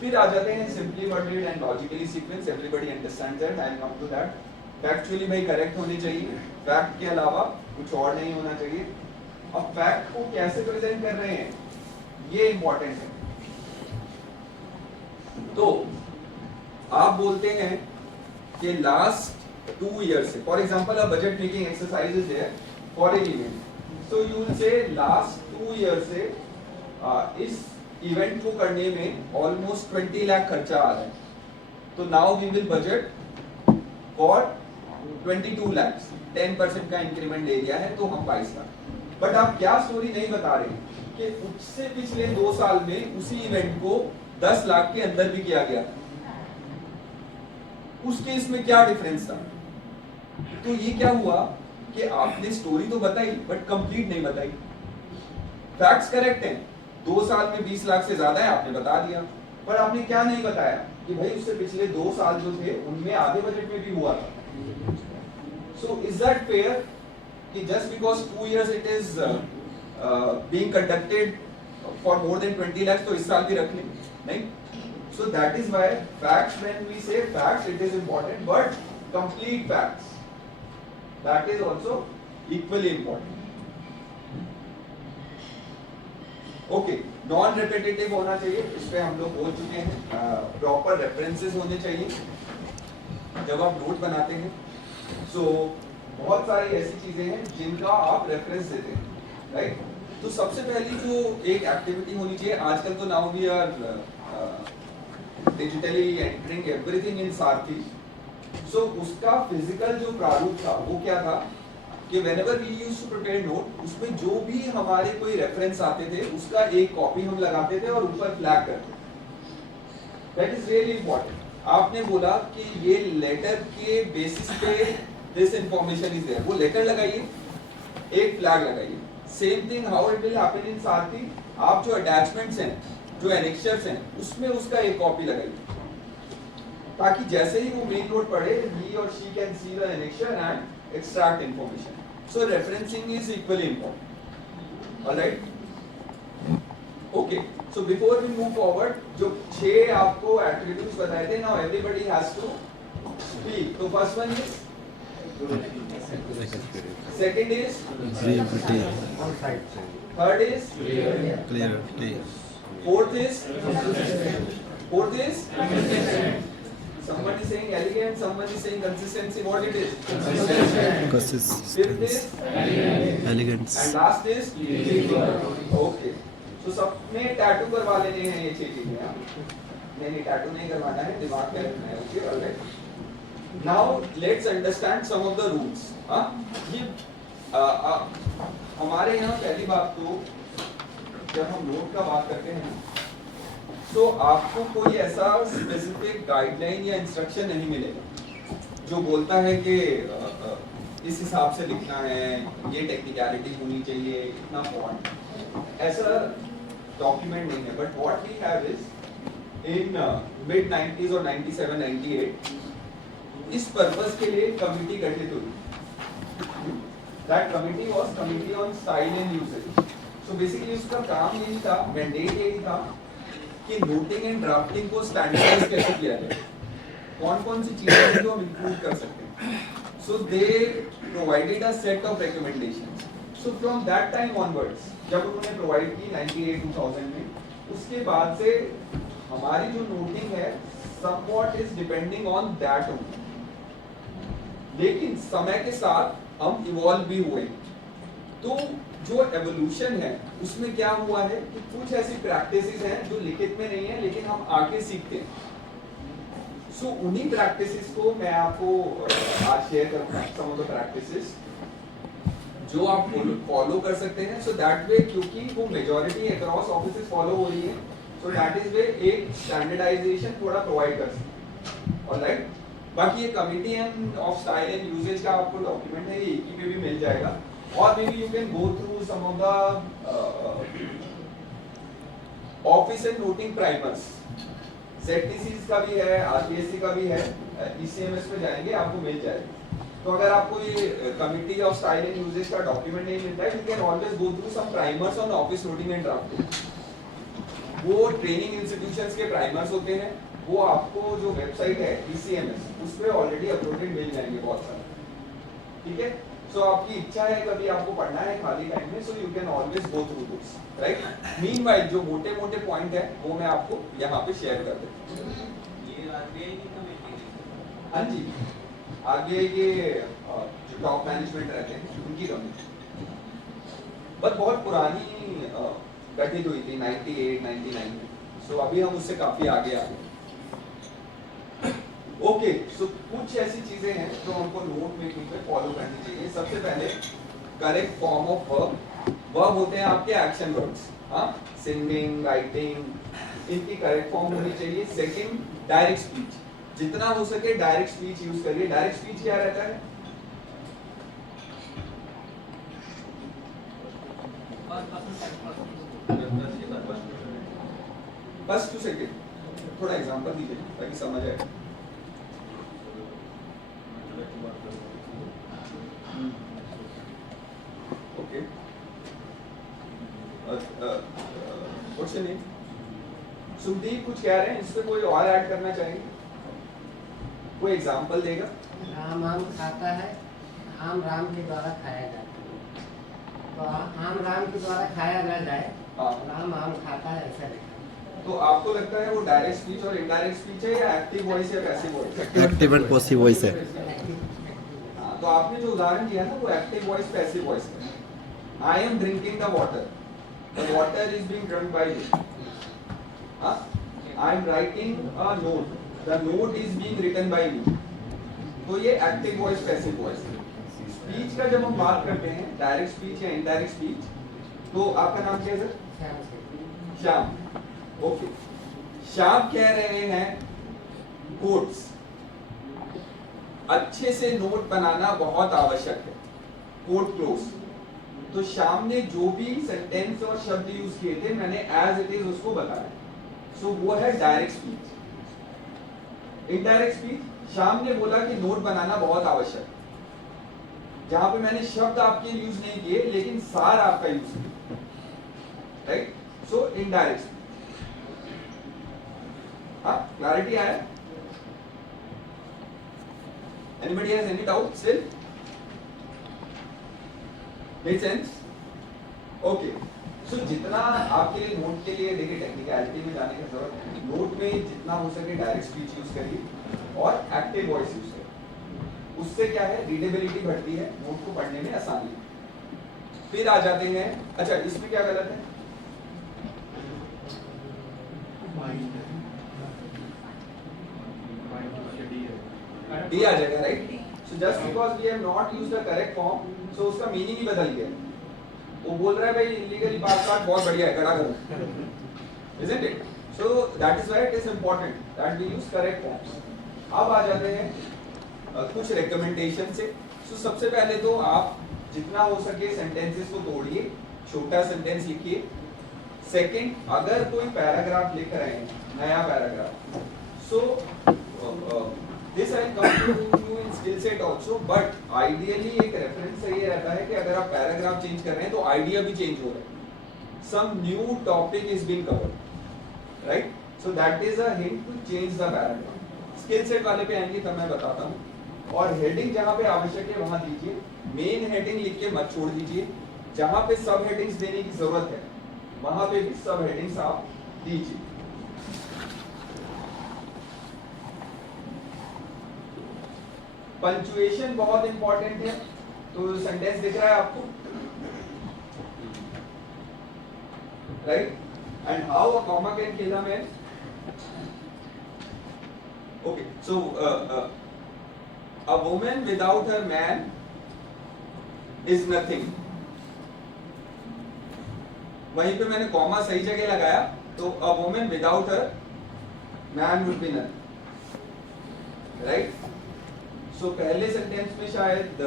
फिर आ जाते हैं simply worded and logically sequence, everybody understands that, I will come to that. Factually भाई करेक्ट होनी चाहिए, फैक्ट के अलावा कुछ और नहीं होना चाहिए. अब फैक्ट को कैसे प्रेजेंट कर रहे हैं ये इंपॉर्टेंट है. तो आप बोलते हैं कि लास्ट 2 years से, for example a budget making exercise is there for an event, so you will say last 2 years से इस इवेंट को करने में ऑलमोस्ट 20 लाख खर्चा आ रहा है. तो now we will budget for 22 lakhs, 10% का इंक्रीमेंट दे दिया है तो हम 22 लाख. बट आप क्या स्टोरी नहीं बता रहे कि उससे पिछले 2 साल में उसी इवेंट को 10 लाख के अंदर भी किया गया. उस केस में क्या डिफरेंस था? तो ये क्या हुआ कि आपने स्टोरी तो बताई बट कंप्लीट नहीं बताई. फैक्ट्स करेक्ट हैं, 2 साल में 20 लाख से ज्यादा है आपने बता दिया, पर आपने क्या नहीं बताया कि भाई उससे पिछले 2 साल जो थे उनमें आधे बजट में भी हुआ था. So is that fair कि just because 2 years it is being conducted for more than 20 lakhs तो इस साल भी रख लें? नहीं. So that is why facts, when we say facts, it is important, but complete facts, that is also equally important. Okay, non repetitive होना चाहिए, इस पे हम लोग बोल चुके हैं. प्रॉपर रेफरेंसेस होने चाहिए जब आप नोट बनाते हैं. सो बहुत सारी ऐसी चीजें हैं जिनका आप रेफरेंस देते हैं, राइट? तो सबसे पहली जो एक एक्टिविटी होनी चाहिए, आजकल तो now we are digitally entering everything in Sarathi. So उसका फिजिकल जो प्रारूप था वो क्या था कि whenever we used to prepare note, उसमें जो भी हमारे कोई रेफरेंस आते थे उसका एक कॉपी हम लगाते थे और ऊपर फ्लैग करते थे. That is really important. आपने बोला कि ये लेटर के बेसिस पे दिस इंफॉर्मेशन इज देयर, वो लेटर लगाइए, एक फ्लैग लगाइए. Same thing how it will happen in सारथी. आप जो अटैचमेंट्स हैं, जो एनेक्चर्स हैं, उसमें उसका एक कॉपी लगाइए, ताकि जैसे ही वो मेन नोट पढ़े he or she can see the annexure and extract information. So referencing is equally important. All right? Okay. So before we move forward, जो 6 आपको attributes बताए थे, now everybody has to speak. तो first one is, second is, third is, fourth is, someone is saying elegant, someone is saying consistency. What it is? Fifth is elegance. and last is okay. So सबने tattoo करवा लेने हैं ये 6 चीजें. नहीं tattoo नहीं करवाना है, दिमाग में रखना है. Okay, alright. Now let's understand some of the rules. हाँ, ये हमारे यहाँ पहली बात तो जब हम नोट का बात करते हैं तो आपको कोई ऐसा स्पेसिफिक गाइडलाइन या इंस्ट्रक्शन नहीं मिलेगा जो बोलता है कि इस हिसाब से लिखना है, ये टेक्निकलिटी होनी चाहिए, इतना फॉन्ट. ऐसा डॉक्यूमेंट नहीं है. But what we have is in mid 90s और 97 98 इस पर्पस के लिए कमिटी गठित हुई. That committee was committee on style and usage. So basically उसका काम यही था, मैंडेट यही था कि नोटिंग एंड ड्राफ्टिंग को स्टैंडर्डाइज कैसे किया जाए, कौन-कौन सी चीजें हैं जो हम इंक्लूड कर सकते हैं. So they provided a set of recommendations. So from that time onwards, जब उन्होंने प्रोवाइड की 98-2000 में, उसके बाद से हमारी जो नोटिंग है somewhat is depending on that only. लेकिन समय के साथ हम इवॉल्व भी हुए. तो जो एवोल्यूशन है उसमें क्या हुआ है कि कुछ ऐसी प्रैक्टिसेस हैं जो लिखित में नहीं है लेकिन हम आगे सीखते हैं. सो उन्हीं प्रैक्टिसेस को मैं आपको आज शेयर करूंगा, सम ऑफ द प्रैक्टिसेस जो आप फॉलो कर सकते हैं. सो दैट वे, क्योंकि वो मेजॉरिटी अक्रॉस ऑफिसेस फॉलो हो रही है, सो दैट इज वे एक स्टैंडर्डाइजेशन थोड़ा प्रोवाइड कर सकते हैं. ऑलराइट. बाकी ये committee and of style and usages का आपको डॉक्यूमेंट है, ये EK पे भी मिल जाएगा. or maybe you can go through some of the office and noting primers. ZTCs का भी है, RPSC का भी है, ECMS पे जाएंगे आपको मिल जाएगा। तो अगर आपको ये committee of style and usages का डॉक्यूमेंट नहीं मिलता है, you can always go through some primers on office noting and drafting. वो ट्रेनिंग इंस्टीट्यूशंस के प्राइमर्स होते हैं, वो आपको जो वेबसाइट है ECMS उस पे ऑलरेडी अपलोडेड मिल जाएंगे बहुत सारे, ठीक है। सो आपकी इच्छा है कभी आपको पढ़ना है खाली टाइम में, so you can always go through this, right. Meanwhile जो मोटे-मोटे पॉइंट है वो मैं आपको यहाँ पे शेयर कर देता हूँ। ये RBI की कमेटी है। हाँ जी, आगे ये जो टॉप मैनेजमेंट रहते हैं उनकी कमेटी, बट बहुत पुरानी गठित हुई थी 98, 99 में। सो अभी हम उससे काफी आगे आ गए। ओके, सो कुछ ऐसी चीजें हैं जो हमको नोट मेकिंग पे फॉलो करनी चाहिए। सबसे पहले correct form of verb. Verb होते हैं आपके एक्शन वर्ड्स, हाँ, सिंगिंग, राइटिंग, इनकी करेक्ट फॉर्म होनी चाहिए। सेकंड, डायरेक्ट स्पीच, जितना हो सके डायरेक्ट स्पीच यूज करिए। डायरेक्ट स्पीच क्या रहता है? फर्स्ट टू सेकंड, थोड़ा एग्जांपल दीजिए ताकि समझ आए। Okay, what's your name? Sukhdeep कुछ कह रहे हैं, इस पे कोई और ऐड करना चाहेंगे? कोई एग्जांपल देगा? राम आम खाता है, आम राम के द्वारा खाया जाता है। तो आम राम के द्वारा खाया ना जाए, राम आम खाता है, ऐसा लिखा। तो आपको लगता है वो डायरेक्ट स्पीच और इनडायरेक्ट स्पीच है या एक्टिव वॉइस या passive voice? Active and passive voice है। तो आपने जो उदाहरण दिया ना वो एक्टिव वॉइस पैसिव वॉइस है। I am drinking the water, the water is being drunk by you. I am writing a note, the note is being written by you. तो ये एक्टिव वॉइस पैसिव वॉइस है। Speech का जब हम बात करते हैं डायरेक्ट स्पीच या इनडायरेक्ट स्पीच, तो आपका नाम क्या है सर? श्याम। ओके, श्याम कह रहे हैं कोट्स, अच्छे से नोट बनाना बहुत आवश्यक है, कोट क्लोज। तो श्याम ने जो भी सेंटेंस और शब्द यूज किए थे मैंने एज इट इज उसको बताया। सो वो है direct speech. Indirect speech, Shyam ने बोला कि नोट बनाना बहुत आवश्यक है, जहां पे मैंने शब्द आपके यूज नहीं किए लेकिन सार आपका यूज किया, राइट। सो इनडायरेक्ट स्पीच। हाँ, क्लैरिटी आया? Anybody has any doubt still? Make sense? Okay. So जितना आपके लिए नोट के लिए देखिए टेक्निकलिटी में जाने की जरूरत है। नोट में जितना हो सके डायरेक्ट स्पीच यूज करिए और एक्टिव वॉइस यूज करिए। उससे क्या है, रीडेबिलिटी बढ़ती है, नोट को पढ़ने में आसानी है। फिर आ जाते हैं, अच्छा इसमें क्या गलत है? डी आ जाएगा, right. So just because we have not used the correct form, so उसका मीनिंग ही बदल गया। वो बोल रहा है भाई इलीगली पास कार्ड बहुत बढ़िया है, खड़ा करो, isn't it? So that is why it is important that we use correct forms. अब आ जाते हैं कुछ रिकमेंडेशन से। सो सबसे पहले तो आप जितना हो सके सेंटेंसेस को तोड़िए, छोटा सेंटेंस लिखिए। सेकंड, अगर कोई पैराग्राफ लिख रहे हैं, नया paragraph, so this I come to you in skill set also, but ideally एक रेफरेंस से ये रहता है कि अगर आप पैराग्राफ चेंज कर रहे हैं तो आइडिया भी चेंज हो रहा है, some new topic is being covered, right. So that is a hint to change the paragraph. Skill set वाले पे आएंगे तब मैं बताता हूँ। और हेडिंग जहाँ पे आवश्यक है वहां दीजिए, मेन हेडिंग लिख के मत छोड़ दीजिए। जहाँ पे सब हेडिंग्स देने की जरूरत है वहां पे भी सब हेडिंग्स आप दीजिए। पंक्चुएशन बहुत इंपॉर्टेंट है। तो सेंटेंस दिख रहा है आपको, right, and how a comma can kill a man. Okay, so a woman without her man is nothing. वहीं पे मैंने कॉमा सही जगह लगाया, तो a woman without her man would be nothing, right. So पहले सेंटेंस में शायद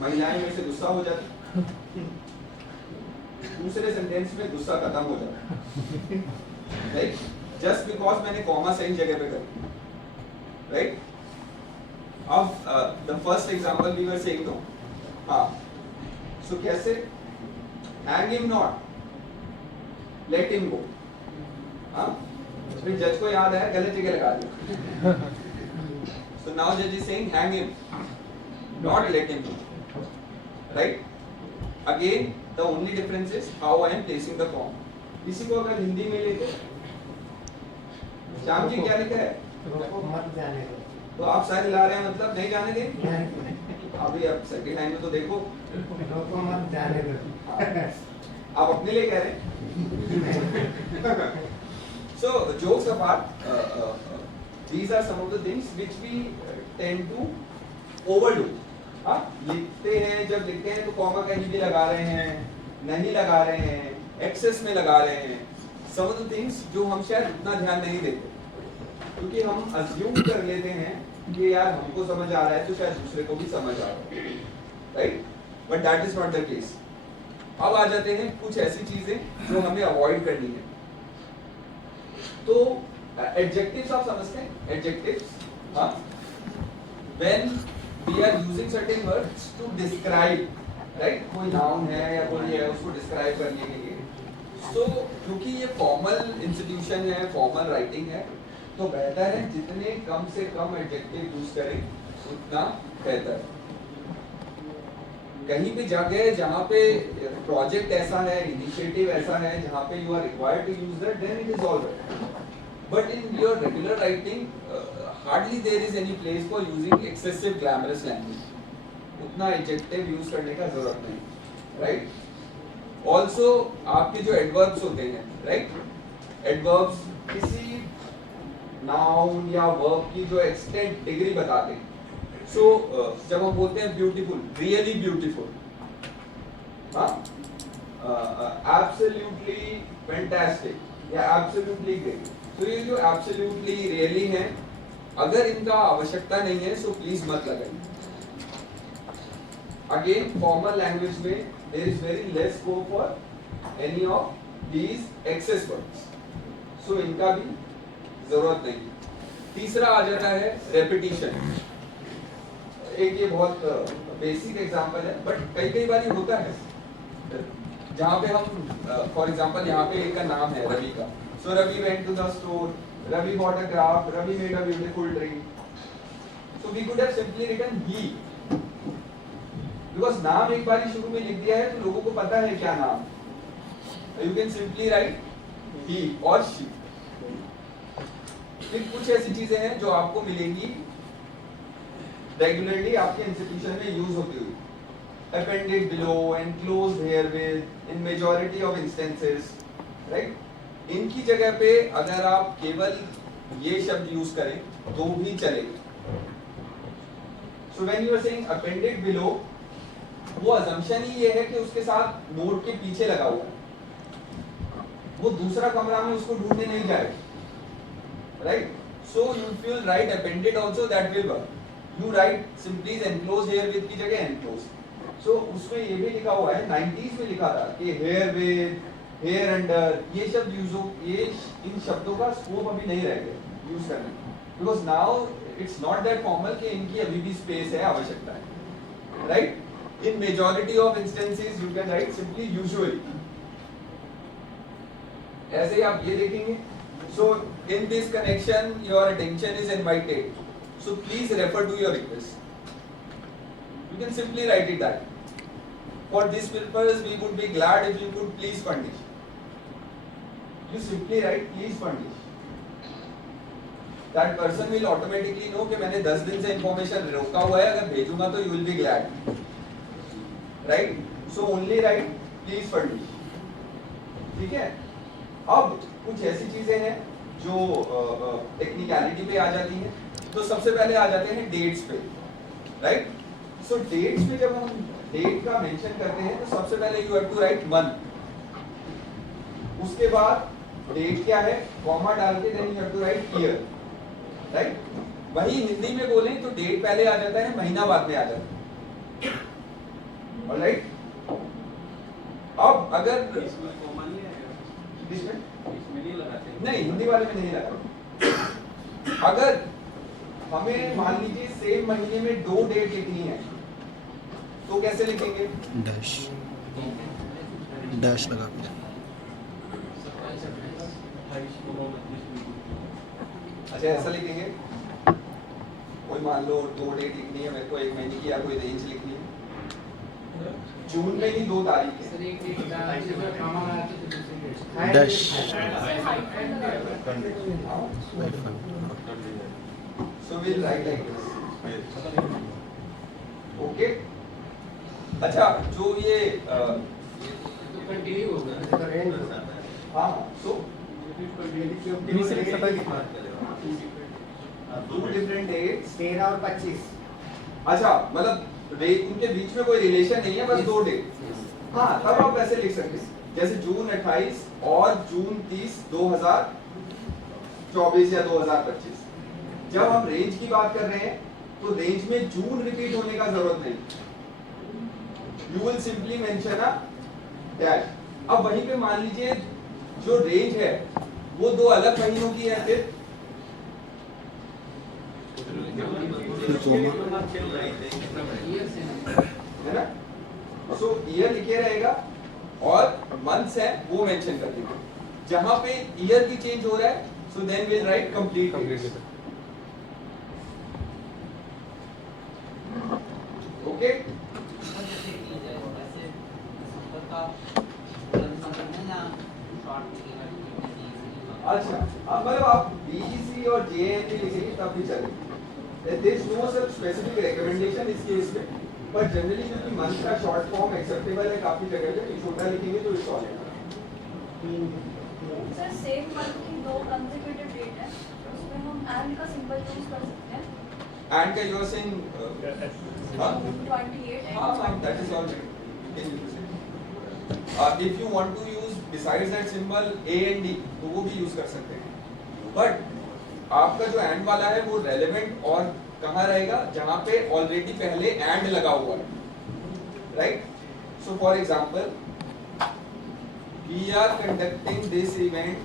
महिलाएं मेरे से गुस्सा हो जाती, दूसरे सेंटेंस में गुस्सा खत्म हो जाता है, राइट? जस्ट बिकॉज मैंने कॉमा सही जगह पे कर, राइट? अब the first example we were saying, no, हाँ, सो कैसे? Hang him not, let him go. हाँ, फिर जज को याद है गलत जगह लगा दिया। So now judge is saying hang him, not let him go, right? Again, the only difference is how I am placing the form. इसी को अगर हिंदी में लेते, श्याम जी क्या लिखा है? रोको मत जाने दो। तो आप सारे ला रहे हैं मतलब नहीं जाने देंगे? अभी आप सेकंड लाइन में तो देखो, रोको मत जाने दो। आप अपने लिए कह रहे हैं। So jokes apart, these are some of the things which we tend to overdo. हाँ, लिखते हैं, जब लिखते हैं तो कॉमा कहीं भी लगा रहे हैं, नहीं लगा रहे हैं, एक्सेस में लगा रहे हैं, some of the things जो हम शायद उतना ध्यान नहीं देते, क्योंकि हम assume कर लेते हैं कि यार हमको समझ आ रहा है तो शायद दूसरे को भी समझ आ रहा है, right? But that is not the case. अब आ जाते हैं कुछ ऐसी चीजें जो हमें अवॉइड करनी है। तो एडजेक्टिव्स आप समझते हैं? एडजेक्टिव्स, हाँ, when we are using certain words to describe, right? कोई नाउन है या कोई है, उसको डिस्क्राइब करने के लिए, so क्योंकि ये फॉर्मल इंस्टीट्यूशन है, फॉर्मल राइटिंग है, तो बेहतर है जितने कम से कम एडजेक्टिव यूज करें उतना बेहतर है। कहीं भी जगह जहाँ पे प्रोजेक्ट ऐसा है, इनिशिएटिव ऐसा है जहाँ पे you are required to use that, then it is all right. But in your regular writing hardly there is any place for using excessive glamorous language. उतना एडजेक्टिव यूज करने का जरूरत नहीं, राइट? ऑल्सो आपके जो एडवर्ब्स होते हैं, right, adverbs किसी नाउन या वर्ब की जो एक्सटेंट डिग्री बताते हैं। सो जब हम बोलते हैं ब्यूटीफुल, रियली ब्यूटीफुल, हाँ, एब्सोल्युटली फैंटास्टिक या एब्सोल्युटली ग्रेट, तो ये जो एब्सोल्युटली, रियली है, अगर इनका आवश्यकता नहीं है सो प्लीज मत लगाइए। अगेन फॉर्मल लैंग्वेज में there is very less scope for any of these excess words, so इनका भी जरूरत नहीं। तीसरा आ जाता है repetition। एक ये बहुत बेसिक एग्जांपल है, बट कई बार ये होता है जहाँ पे हम फॉर एग्जांपल यहाँ पे एक का नाम है रवि का, so Ravi went to the store, Ravi bought a craft, Ravi made a beautiful tree, so we could have simply written he, because नाम एक बार ही शुरू में लिख दिया है तो लोगों को पता है क्या नाम। यू कैन सिंपली राइट ही और शी। फिर कुछ ऐसी चीजें हैं जो आपको मिलेंगी रेगुलरली आपके इंस्टीट्यूशन में यूज होती हुई, appended below, enclosed herewith, in majority of instances, right? इनकी जगह पे अगर आप केवल ये शब्द यूज करें तो भी चलेगा। So when you are saying appended below, वो assumption ही ये है कि उसके साथ नोट के पीछे लगा हुआ है, वो दूसरा कमरा में उसको ढूंढने नहीं जाएगा, right? So you will write appended also, that will work. You write simply enclosed herewith की जगह enclosed. So उसमें ये भी लिखा हुआ है, 90s में लिखा था कि herewith, here under, ये शब्द यूज हो, ये इन शब्दों का स्कोप अभी नहीं रह गया यूज करने, because now it's not that formal कि इनकी अभी भी स्पेस है, आवश्यकता है, right? In majority of instances you can write simply usually. ऐसे ही आप ये देखेंगे, so in this connection your attention is invited, so please refer to your request. You can simply write it down. For this purpose we would be glad if you could please furnish. You simply write please furnish. That person will automatically know कि मैंने 10 दिन से information रोका हुआ है, अगर भेजूंगा तो you will be glad, right? So only write please furnish. ठीक है? अब कुछ ऐसी चीजें हैं जो टेक्निकलिटी पे आ जाती हैं, तो सबसे पहले आ जाते हैं डेट्स पे, राइट? सो डेट्स पे जब हम डेट का मेंशन करते हैं तो सबसे पहले you have to write month, उसके बाद डेट क्या है कॉमा डाल के then you have to write year, right? वही हिंदी में बोलें तो डेट पहले आ जाता है, महीना बाद में आ जाता है, ऑलराइट? अगर इसमें कॉमा नहीं आएगा, इसमें इसमें नहीं लगाते हैं। नहीं, हिंदी वाले में नहीं लगा। अगर हमें मान लीजिए सेम महीने में 2 डेट लिखनी है तो कैसे लिखेंगे? डैश डैश लगा के। अच्छा, ऐसा लिखेंगे। कोई मान लो 2 डेट लिखनी है, मेरे को 1 महीने की या कोई रेंज लिखनी है। जून में ही 2 तारीख है। सर एक काम आ रहा है तो दूसरी date dash So we'll write like this. Okay. अच्छा, जो ये कंटिन्यू होगा। तो रेंज होगा। हाँ, so इनिशियल सफाई लिखना two different dates. 13 और 25। अच्छा, मतलब उनके बीच में कोई रिलेशन नहीं है, बस 2 डेट। हाँ, तब आप ऐसे लिख सकते हैं, जैसे जून 28 और जून 30 2024 या 2025। जब हम रेंज की बात कर रहे हैं तो रेंज में जून रिपीट होने का जरूरत नहीं, you will simply mention a dash. अब वहीं पे मान लीजिए जो रेंज है वो 2 अलग महीनों की है, फिर है ना? सो ईयर लिखे रहेगा और मंथ्स है वो मेंशन कर देंगे। जहां पे ईयर भी चेंज हो रहा है so then will write complete. Okay, अच्छा, अब मतलब आप बीईसी और जेएनटी लिखेंगे तब भी चलेगा। There is no such specific recommendation इस केस में, पर जनरली क्योंकि मंथ का शॉर्ट फॉर्म एक्सेप्टेबल है काफी जगह पे, तो छोटा लिखेंगे तो it's all right. Sir same month की 2 कंसेक्यूटिव डेट है, उसमें हम एंड का सिंबल यूज कर सकते हैं। एंड का यू आर सेइंग 28 हाँ, that is all right. Can use it. If you want to use besides that symbol A and D, तो वो भी यूज कर सकते हैं। But आपका जो एंड वाला है वो रेलेवेंट और कहाँ रहेगा? जहाँ पे ऑलरेडी पहले एंड लगा हुआ है, right? So for example, we are conducting this event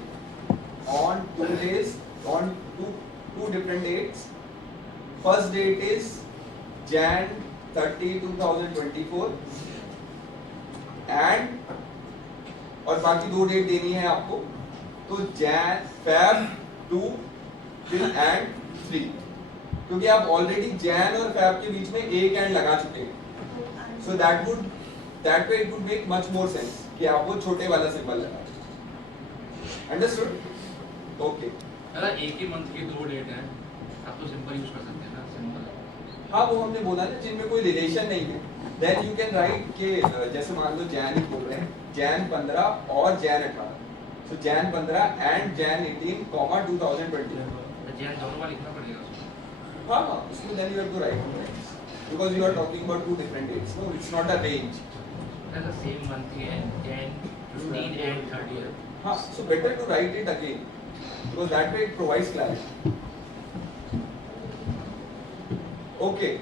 on 2 days, on two different dates. First date is Jan 30, 2024 and और बाकी 2 डेट देनी है आपको, तो Feb 2 till and 3, क्योंकि आप ऑलरेडी Jan और Feb के बीच में एक एंड लगा चुके हैं, so that way it would make much more sense कि आप वो छोटे वाला सिंबल लगा। अंडरस्टूड? ओके। अगर एक ही मंथ की 2 डेट हैं, आप तो सिंपल यूज कर सकते हैं ना, सिंपल। हाँ, वो हमने बोला ना जिनमें कोई रिलेशन नहीं है, देन यू कैन राइट के जैसे मान लो जैन ही बोल रहे हैं, जैन 15 और Jan 18, so Jan 15 and Jan 18 comma 2020। Jan दोनों बार लिखना पड़ेगा उसमें। हाँ, उसमें then you have to write because you are talking about 2 different dates, no, it's not a range. अगर सेम मंथ के हैं, जैन 15 एंड 30 है। हाँ, so better to write it again because that way it provides clarity. Okay.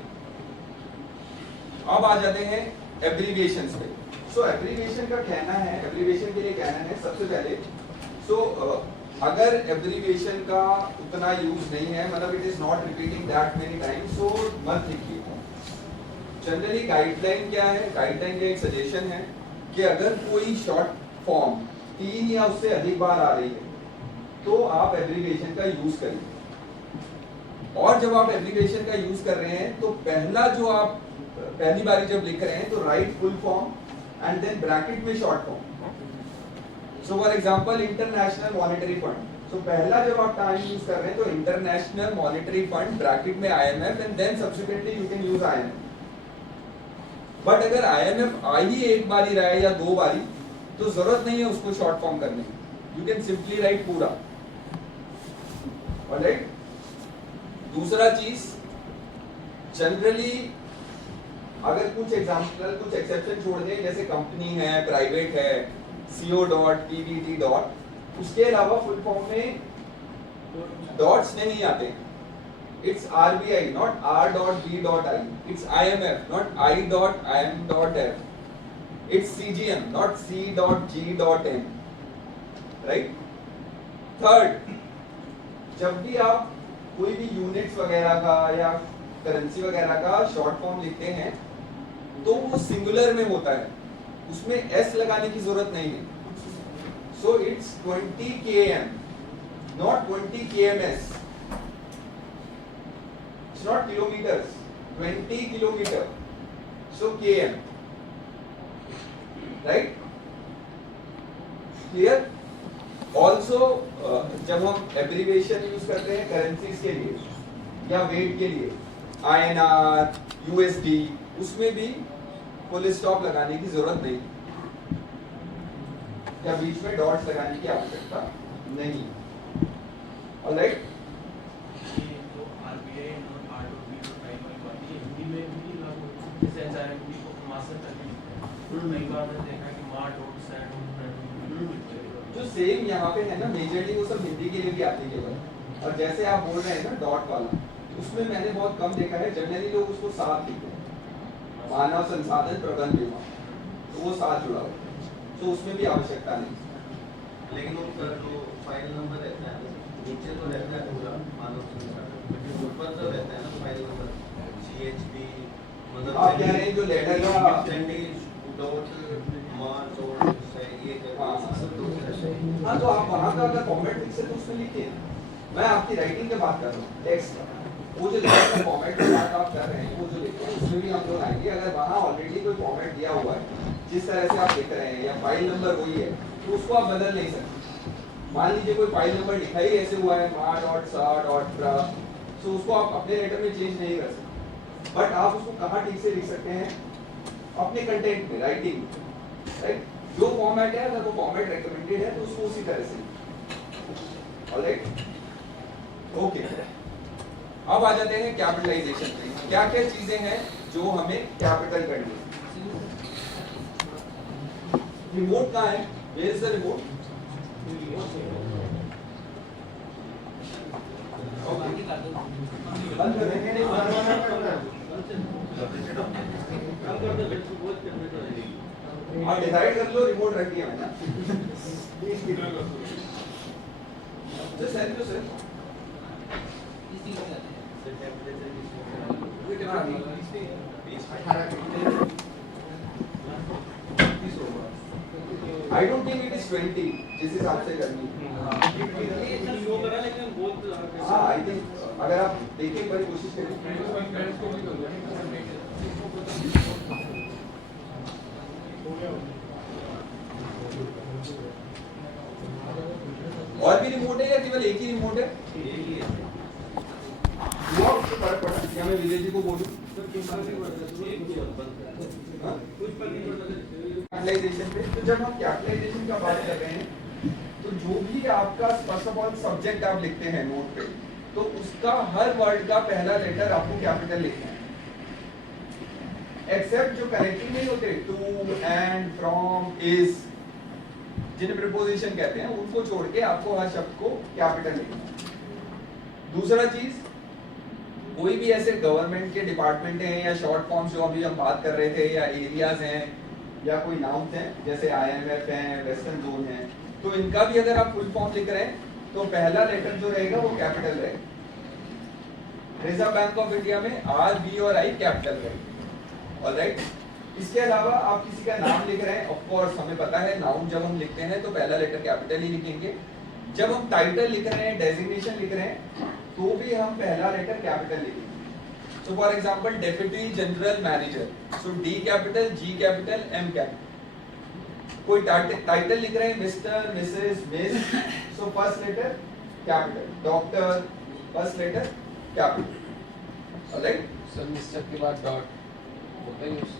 अब आ जाते हैं abbreviations पे। सो एब्रिविएशन का कहना है, एब्रिविएशन के लिए कहना है सबसे पहले, अगर एब्रिविएशन का उतना यूज नहीं है, मतलब it is not repeating that many times, so मत लिखिए। जनरली गाइडलाइन क्या है? गाइडलाइन का एक सजेशन है कि अगर कोई शॉर्ट फॉर्म 3 या उससे अधिक बार आ रही है तो आप एब्रिविएशन का यूज करिए। और जब आप एब्रिविएशन का यूज कर रहे हैं तो पहला जो आप पहली बारी जब लिख रहे हैं तो right full form and then bracket में short form. So for example international monetary fund, तो पहला जब आप टाइम यूज कर रहे हैं तो इंटरनेशनल मॉनेटरी फंड ब्रैकेट में IMF and then subsequently you can use IMF। But अगर IMF आ ही एक बार ही रहा है या 2 बारी तो जरूरत नहीं है उसको शॉर्ट फॉर्म करने की, यू कैन सिंपली राइट पूरा। ऑलराइट। दूसरा चीज, जनरली अगर कुछ एग्जाम्पल, कुछ एक्सेप्शन छोड़ दें, जैसे कंपनी है, प्राइवेट है, CO डॉट PVT डॉट, उसके अलावा फुल फॉर्म में डॉट्स नहीं आते। It's RBI not R.B.I, it's IMF not I.IM.F, It's CGM, not C.G.M. Right? Third, जब भी आप कोई भी यूनिट्स वगैरह का या करेंसी वगैरह का शॉर्ट फॉर्म लिखते हैं तो वो सिंगुलर में होता है, उसमें S लगाने की जरूरत नहीं है. So it's 20 km, not 20 kms. It's not kilometers. 20 kilometer. So km. Right? Clear? Also, जब हम एब्रीविएशन यूज करते हैं करेंसीज के लिए या वेट के लिए, INR, USD, उसमें भी फुल स्टॉप लगाने की जरूरत नहीं या बीच में डॉट्स लगाने की आवश्यकता नहीं. ऑलराइट? जो आरबीआई और आरडीबी जो प्राइमरी बात है हिंदी में भी लागू होती है. जैसे एचआरएमबी को मास्टर करके लिखते हैं. कई बार मैंने देखा कि मार डॉट सैंड जो सेम यहाँ पे है ना, मेजरली वो सब हिंदी के लिए भी एप्लीकेबल है. और जैसे आप बोल रहे हैं ना डॉट वाला, उसमें मैंने बहुत कम देखा है, जनरली लोग उसको साथ लिखते हैं, मानव संसाधन प्रबंध विभाग, तो वो साथ जुड़ा हुआ है, तो उसमें भी आवश्यकता नहीं. लेकिन वो जो फाइल नंबर रहता है नीचे तो रहता है पूरा मानव संसाधन, ऊपर तो रहता है ना फाइल नंबर GHP, मतलब आप कह रहे हैं जो लेटर का डॉट मान डॉट ये सब तो हाँ, तो आप वहाँ का अगर फॉर्मेट लिख सकते उसमें लिखिए. मैं आपकी राइटिंग की बात कर रहा हूँ, टेक्स्ट का. वो जो लेटर का फॉर्मेट की बात आप कर रहे हैं, वो जो लिखते हैं उसमें भी हम लोग आएंगे. अगर वहाँ ऑलरेडी कोई फॉर्मेट दिया हुआ है जिस तरह से आप लिख रहे हैं या फाइल नंबर वही है, तो उसको आप बदल नहीं सकते. मान लीजिए कोई फाइल नंबर लिखा ही ऐसे हुआ है ma.sa.pra, तो उसको आप अपने लेटर में चेंज नहीं कर सकते. बट आप उसको कहाँ ठीक से लिख सकते हैं? अपने कंटेंट में, राइटिंग. राइट? जो फॉर्मेट है, अगर वो फॉर्मेट रेकमेंडेड है तो उसको उसी तरह से. ऑलराइट? ओके. अब आ जाते हैं कैपिटलाइजेशन पे. क्या क्या चीजें हैं जो हमें कैपिटल करनी है? रिमोट कहाँ है? Where is the remote? बाकी कर दो. बंद कर देंगे. आप डिसाइड कर लो, रिमोट रख दिया मैंने. Just help yourself. इसी को कहते हैं. I don't think it is 20 जिस हिसाब से करनी है. हाँ, I think अगर आप देखें एक बार कोशिश करें. और भी रिमोट है या केवल एक ही रिमोट है? हुआ उससे फर्क पड़ा? क्या मैं विजय जी को बोलूं? कैपिटलाइजेशन पे, तो जब हम कैपिटलाइजेशन का बात कर रहे हैं तो जो भी आपका फर्स्ट ऑफ ऑल सब्जेक्ट आप लिखते हैं नोट पे, तो उसका हर वर्ड का पहला लेटर आपको कैपिटल लिखना है. एक्सेप्ट जो कनेक्टिंग नहीं होते, टू, एंड, फ्रॉम, इज, जिन्हें प्रीपोजिशन कहते हैं, उनको छोड़ के आपको हर शब्द को कैपिटल लिखना है. दूसरा चीज, कोई भी ऐसे गवर्नमेंट के डिपार्टमेंट हैं या शॉर्ट फॉर्म्स जो अभी हम बात कर रहे थे, या एरियाज हैं या कोई नाउन्स हैं जैसे IMF हैं, वेस्टर्न जोन है, तो इनका भी अगर आप फुल फॉर्म लिख रहे हैं तो पहला लेटर जो रहेगा वो कैपिटल रहेगा. रिजर्व बैंक ऑफ इंडिया में R, B और I कैपिटल रहेगा. ऑलराइट? इसके अलावा आप किसी का नाम लिख रहे हैं, ऑफ कोर्स हमें पता है नाउन जब हम लिखते हैं तो पहला लेटर कैपिटल ही लिखेंगे. जब हम टाइटल लिख रहे हैं, डेजिग्नेशन लिख रहे हैं, तो भी हम पहला लेटर कैपिटल लिखेंगे. So for example, Deputy General Manager, so D capital, G capital, M capital. कोई टाइटल लिख रहे हैं, mister, Mrs, miss, so first letter capital. Doctor, first letter capital. Alright? Sir mister के बाद डॉट होता है use?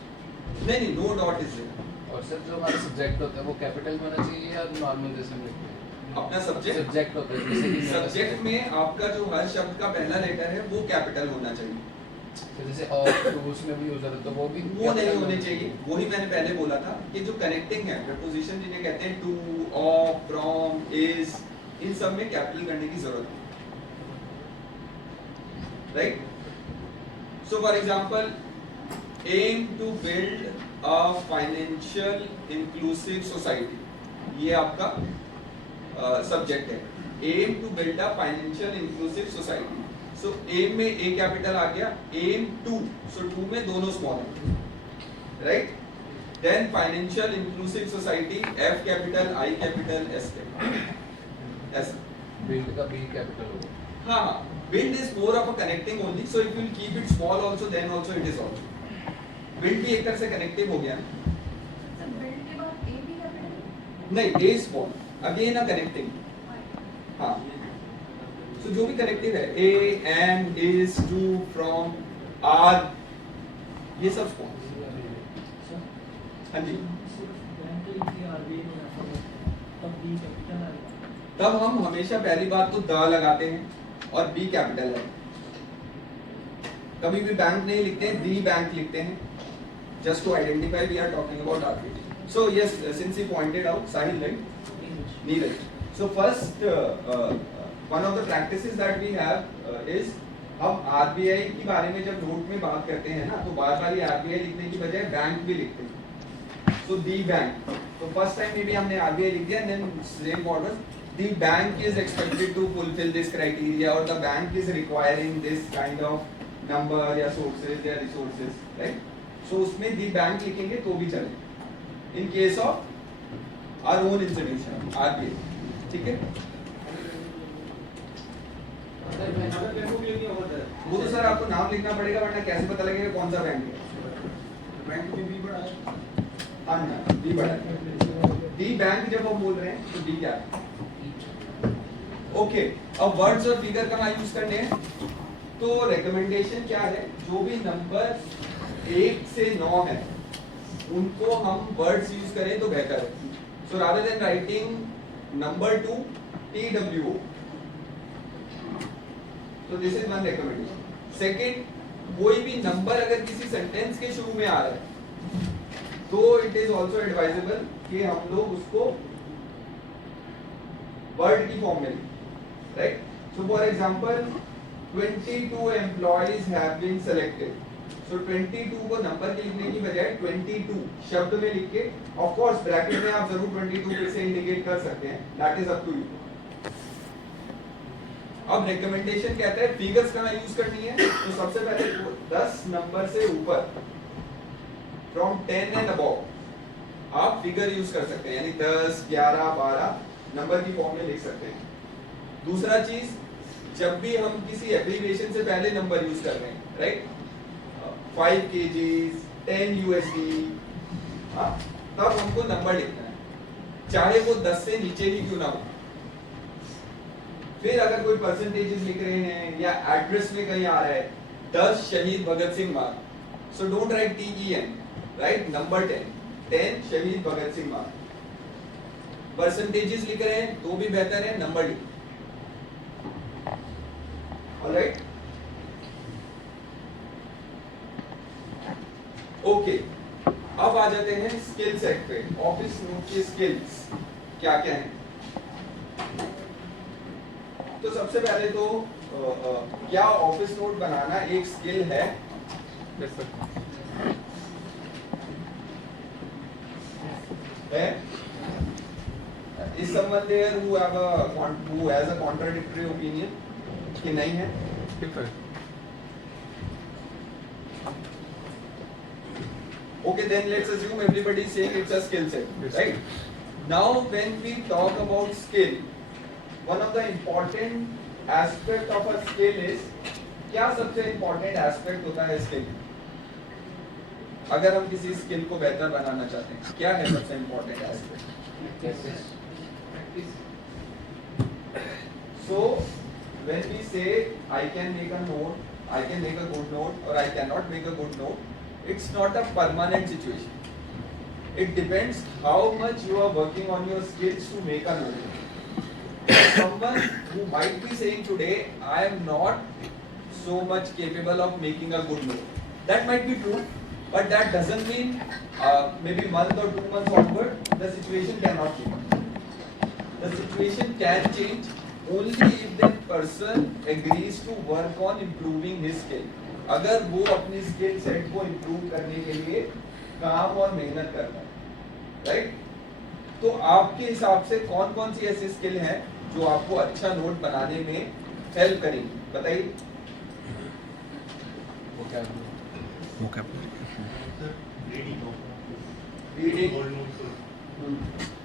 नहीं, no dot is there. और सर जो हमारा सब्जेक्ट होता है वो कैपिटल में होना चाहिए या नॉर्मल जैसे हम लिखते हैं? अपना सब्जेक्ट होता है जैसे कि सब्जेक्ट में आपका जो हर शब्द का पहला लेटर है वो कैपिटल होना चाहिए. तो जैसे और टूल्स में भी यूज होता है तो वो भी वो नहीं होने चाहिए. वही मैंने पहले बोला था कि जो कनेक्टिंग है, प्रीपोजिशन जिन्हें कहते हैं, टू, ऑफ, फ्रॉम, इज, इन सब में कैपिटल करने की जरूरत है. Right? So for example, aim to build a financial inclusive society, ये आपका सब्जेक्ट है. Aim to build a financial inclusive society. So aim में ए कैपिटल आ गया, एम टू, सो टू में दोनों स्मॉल है, right. Then financial inclusive society, F capital, I capital, S capital, ऐसा. Build का बी कैपिटल होगा. हाँ, build is more of a connecting only, so if you will keep it small also, then also it is also. Build भी एक तरह से connective हो गया. सर बिल्ड के बाद ए भी कैपिटल? नहीं, A small, again a connecting. हाँ, so जो भी connective है, A, and, is, to, from, are, ये सब small. हाँ जी. तब हम हमेशा पहली बात तो द लगाते हैं और बी कैपिटल है. कभी भी बैंक नहीं लिखते हैं, दी बैंक लिखते हैं, just to identify we are talking about RBI. So yes, since he pointed out, Sahil, right? Neeraj. So first, one of the practices that we have is हम RBI के बारे में जब नोट में बात करते हैं ना, तो बार बार ये RBI लिखने की बजाय बैंक भी लिखते हैं. So the bank. So first time maybe हमने RBI लिख दिया, and then same orders. The bank is expected to fulfill this criteria, or the bank is requiring this kind of number या sources या resources, right? So उसमें the bank लिखेंगे तो भी चले. In case of our own institution, RBI, ठीक है? वो तो सर आपको नाम लिखना पड़ेगा, वरना कैसे पता लगेगा कौन सा बैंक है? बैंक में भी बड़ा है. हाँ ना, डी बड़ा है. डी बैंक जब हम बोल रहे हैं तो डी क्या है? ओके, अब वर्ड्स और फिगर कहाँ यूज करने हैं? तो रिकमेंडेशन क्या है? जो भी नंबर 1 से 9 है उनको हम वर्ड्स यूज करें तो बेहतर है. So rather than writing number 2 TWO, तो this is one recommendation. Second, कोई भी नंबर अगर किसी सेंटेंस के शुरू में आ रहा है तो इट इज ऑल्सो एडवाइजेबल कि हम लोग उसको वर्ड की फॉर्म में लिखें, right. So for example 22 employees have been selected. So 22 को नंबर के लिखने की बजाय 22 शब्द में लिख के, ऑफ कोर्स ब्रैकेट में आप जरूर 22 पे से इंडिकेट कर सकते हैं, that is up to you. अब रिकमेंडेशन कहता है फिगर्स कहाँ यूज करनी है. तो सबसे पहले 10 नंबर से ऊपर, फ्रॉम 10 एंड अबव आप फिगर यूज कर सकते हैं, यानी 10, 11, 12 नंबर की फॉर्म में लिख सकते हैं. दूसरा चीज, जब भी हम किसी एब्रिविएशन से पहले नंबर यूज कर रहे हैं, राइट, 5 kg, 10 USD, तब हमको नंबर लिखना है, चाहे वो 10 से नीचे ही क्यों ना हो. फिर अगर कोई परसेंटेजेस लिख रहे हैं या एड्रेस में कहीं आ रहा है 10 शहीद भगत सिंह मार्ग, so don't write TEN, right number 10 शहीद भगत सिंह मार्ग. परसेंटेजेस लिख रहे हैं तो भी बेहतर है नंबर लिख. Alright, okay. अब आ जाते हैं स्किल सेट पे. ऑफिस नोट के स्किल्स क्या क्या हैं? तो सबसे पहले तो क्या ऑफिस नोट बनाना एक स्किल है? Yes, sir. है? Is someone there who has a contradictory opinion कि नहीं है? Yes, sir. Okay, then let's assume everybody is saying it's a skill set, Yes. right? Now when we talk about skill, one of the important aspect of a skill is, क्या सबसे important aspect होता है skill? अगर हम किसी skill को बेहतर बनाना चाहते हैं, क्या है सबसे important aspect? So when we say I can make a note, I can make a good note, or I cannot make a good note, it's not a permanent situation. It depends how much you are working on your skills to make a note. Someone who might be saying today, I am not so much capable of making a good note. That might be true, but that doesn't mean maybe month or 2 months onward the situation cannot change. The situation can change only if that person agrees to work on improving his skill. अगर वो अपनी skill set को improve करने के लिए काम और मेहनत करना है, राइट? तो आपके हिसाब से कौन कौन सी ऐसी स्किल है जो आपको अच्छा नोट बनाने में हेल्प करेंगी, बताइए। रीडिंग,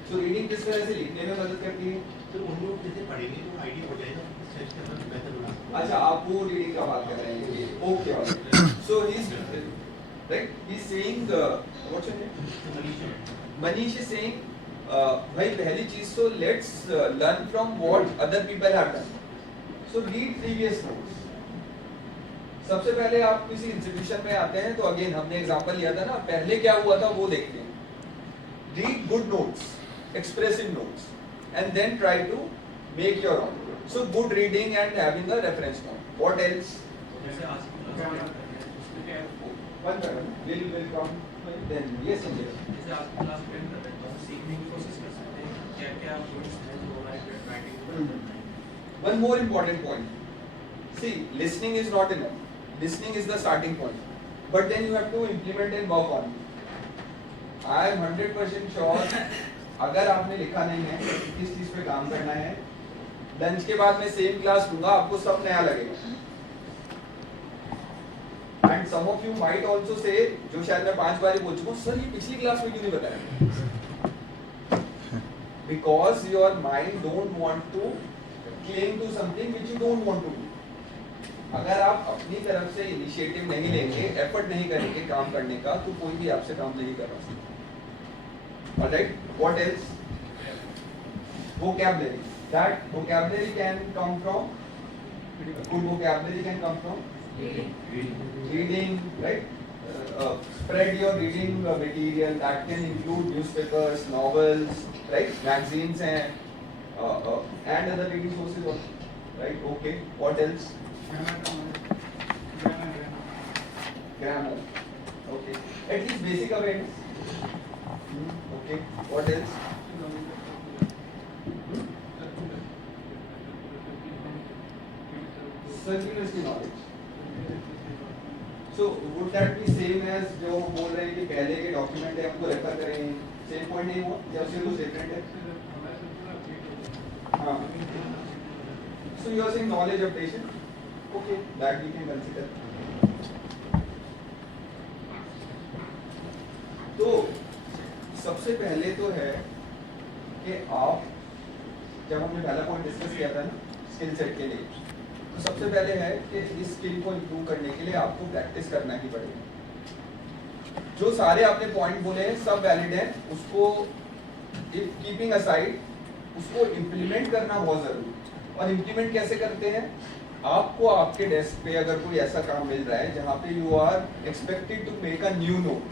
तो रीडिंग किस तरह से लिखने में मदद करती है? तो उन लोग जैसे पढ़ेंगे तो आइडिया हो जाएगा सर्च करना बेहतर होगा। अच्छा, आप वो रीडिंग का बात कर रहे हैं, okay. So he is right, he is saying what's your name? Manish is saying भाई पहली चीज तो let's learn from what other people have done, so read previous notes. सबसे पहले आप किसी इंस्टीट्यूशन में आते हैं तो अगेन हमने एग्जांपल लिया था ना, पहले क्या हुआ था वो देखते हैं। Read good notes, expressive notes, and then try to make your own. So good reading and having a reference note. What else? जैसे आज की क्लास में उसमें क्या है, One second. Will come. Then yes, yes. जैसे आज की क्लास में करते हैं तो हम सीखने की कोशिश कर सकते हैं क्या क्या पॉइंट्स हैं जो writing. One more important point. See, listening is not enough. Listening is the starting point. But then you have to implement and work on it. I am 100% sure. अगर आपने लिखा नहीं है किस चीज पे काम करना है, लंच के बाद मैं सेम क्लास लूंगा, आपको सब नया लगेगा। And some of you might also say, जो शायद मैं 5 बार बोल चुका हूं, सर ये पिछली क्लास में क्यों नहीं बताया? Because your mind don't want to claim to something which you don't want to do. अगर आप अपनी तरफ से इनिशिएटिव नहीं लेंगे, एफर्ट नहीं करेंगे काम करने का, तो कोई भी आपसे काम नहीं कर रहा। Alright, what else? Vocabulary. That vocabulary can come from, good vocabulary can come from reading, right? Spread your reading material. That can include newspapers, novels, right? Magazines and other reading sources also, right? Okay, what else? Grammar. Okay, at least basic awareness. Okay, what else? Circulatory knowledge. So would that be same as जो बोल रहे हैं कि पहले के document है हमको refer करें, सेम पॉइंट नहीं हुआ या उससे कुछ डिफरेंट है? हाँ. So you are saying knowledge updation? Okay, that we can consider. तो सबसे पहले तो है कि आप, जब हमने पहला पॉइंट डिस्कस किया था ना स्किल सेट के लिए, तो सबसे पहले है कि इस स्किल को इम्प्रूव करने के लिए आपको प्रैक्टिस करना ही पड़ेगा। जो सारे आपने पॉइंट बोले हैं सब वैलिड हैं, उसको कीपिंग असाइड उसको इम्प्लीमेंट करना बहुत जरूरी है। और इम्प्लीमेंट कैसे करते हैं? आपको आपके डेस्क पे अगर कोई ऐसा काम मिल रहा है जहाँ पे you are expected to make a new note,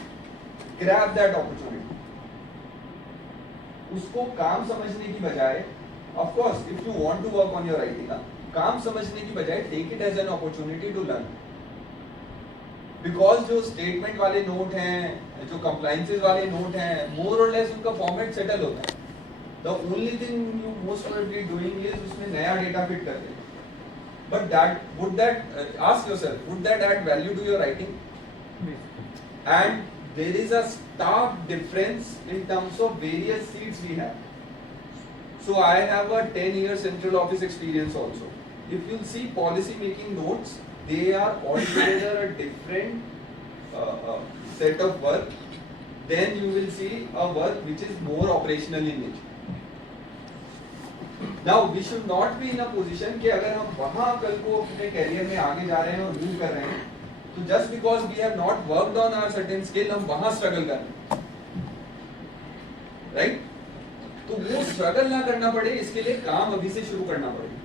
grab that opportunity. उसको काम समझने की बजाय, of course if you want to work on your writing, काम समझने की बजाय take it as an opportunity to learn. Because जो स्टेटमेंट वाले नोट हैं, जो कंप्लायंसेस वाले नोट हैं, मोर और लेस उनका फॉर्मेट सेटल होता है। The only thing you most probably doing is उसमें नया डेटा फिट कर देना। But that would that ask yourself, would that add value to your writing? And there is a stark difference in terms of various seats we have. So I have a 10-year central office experience also. If you see policy making notes, they are altogether a different set of work. Then you will see a work which is more operational in nature. Now we should not be in a position कि अगर हम वहाँ कल को अपने career में आगे जा रहे हैं और मूव कर रहे हैं, तो just because we have not worked on our certain skill हम वहां स्ट्रगल कर रहे हैं, राइट? तो वो स्ट्रगल ना करना पड़े इसके लिए काम अभी से शुरू करना पड़ेगा।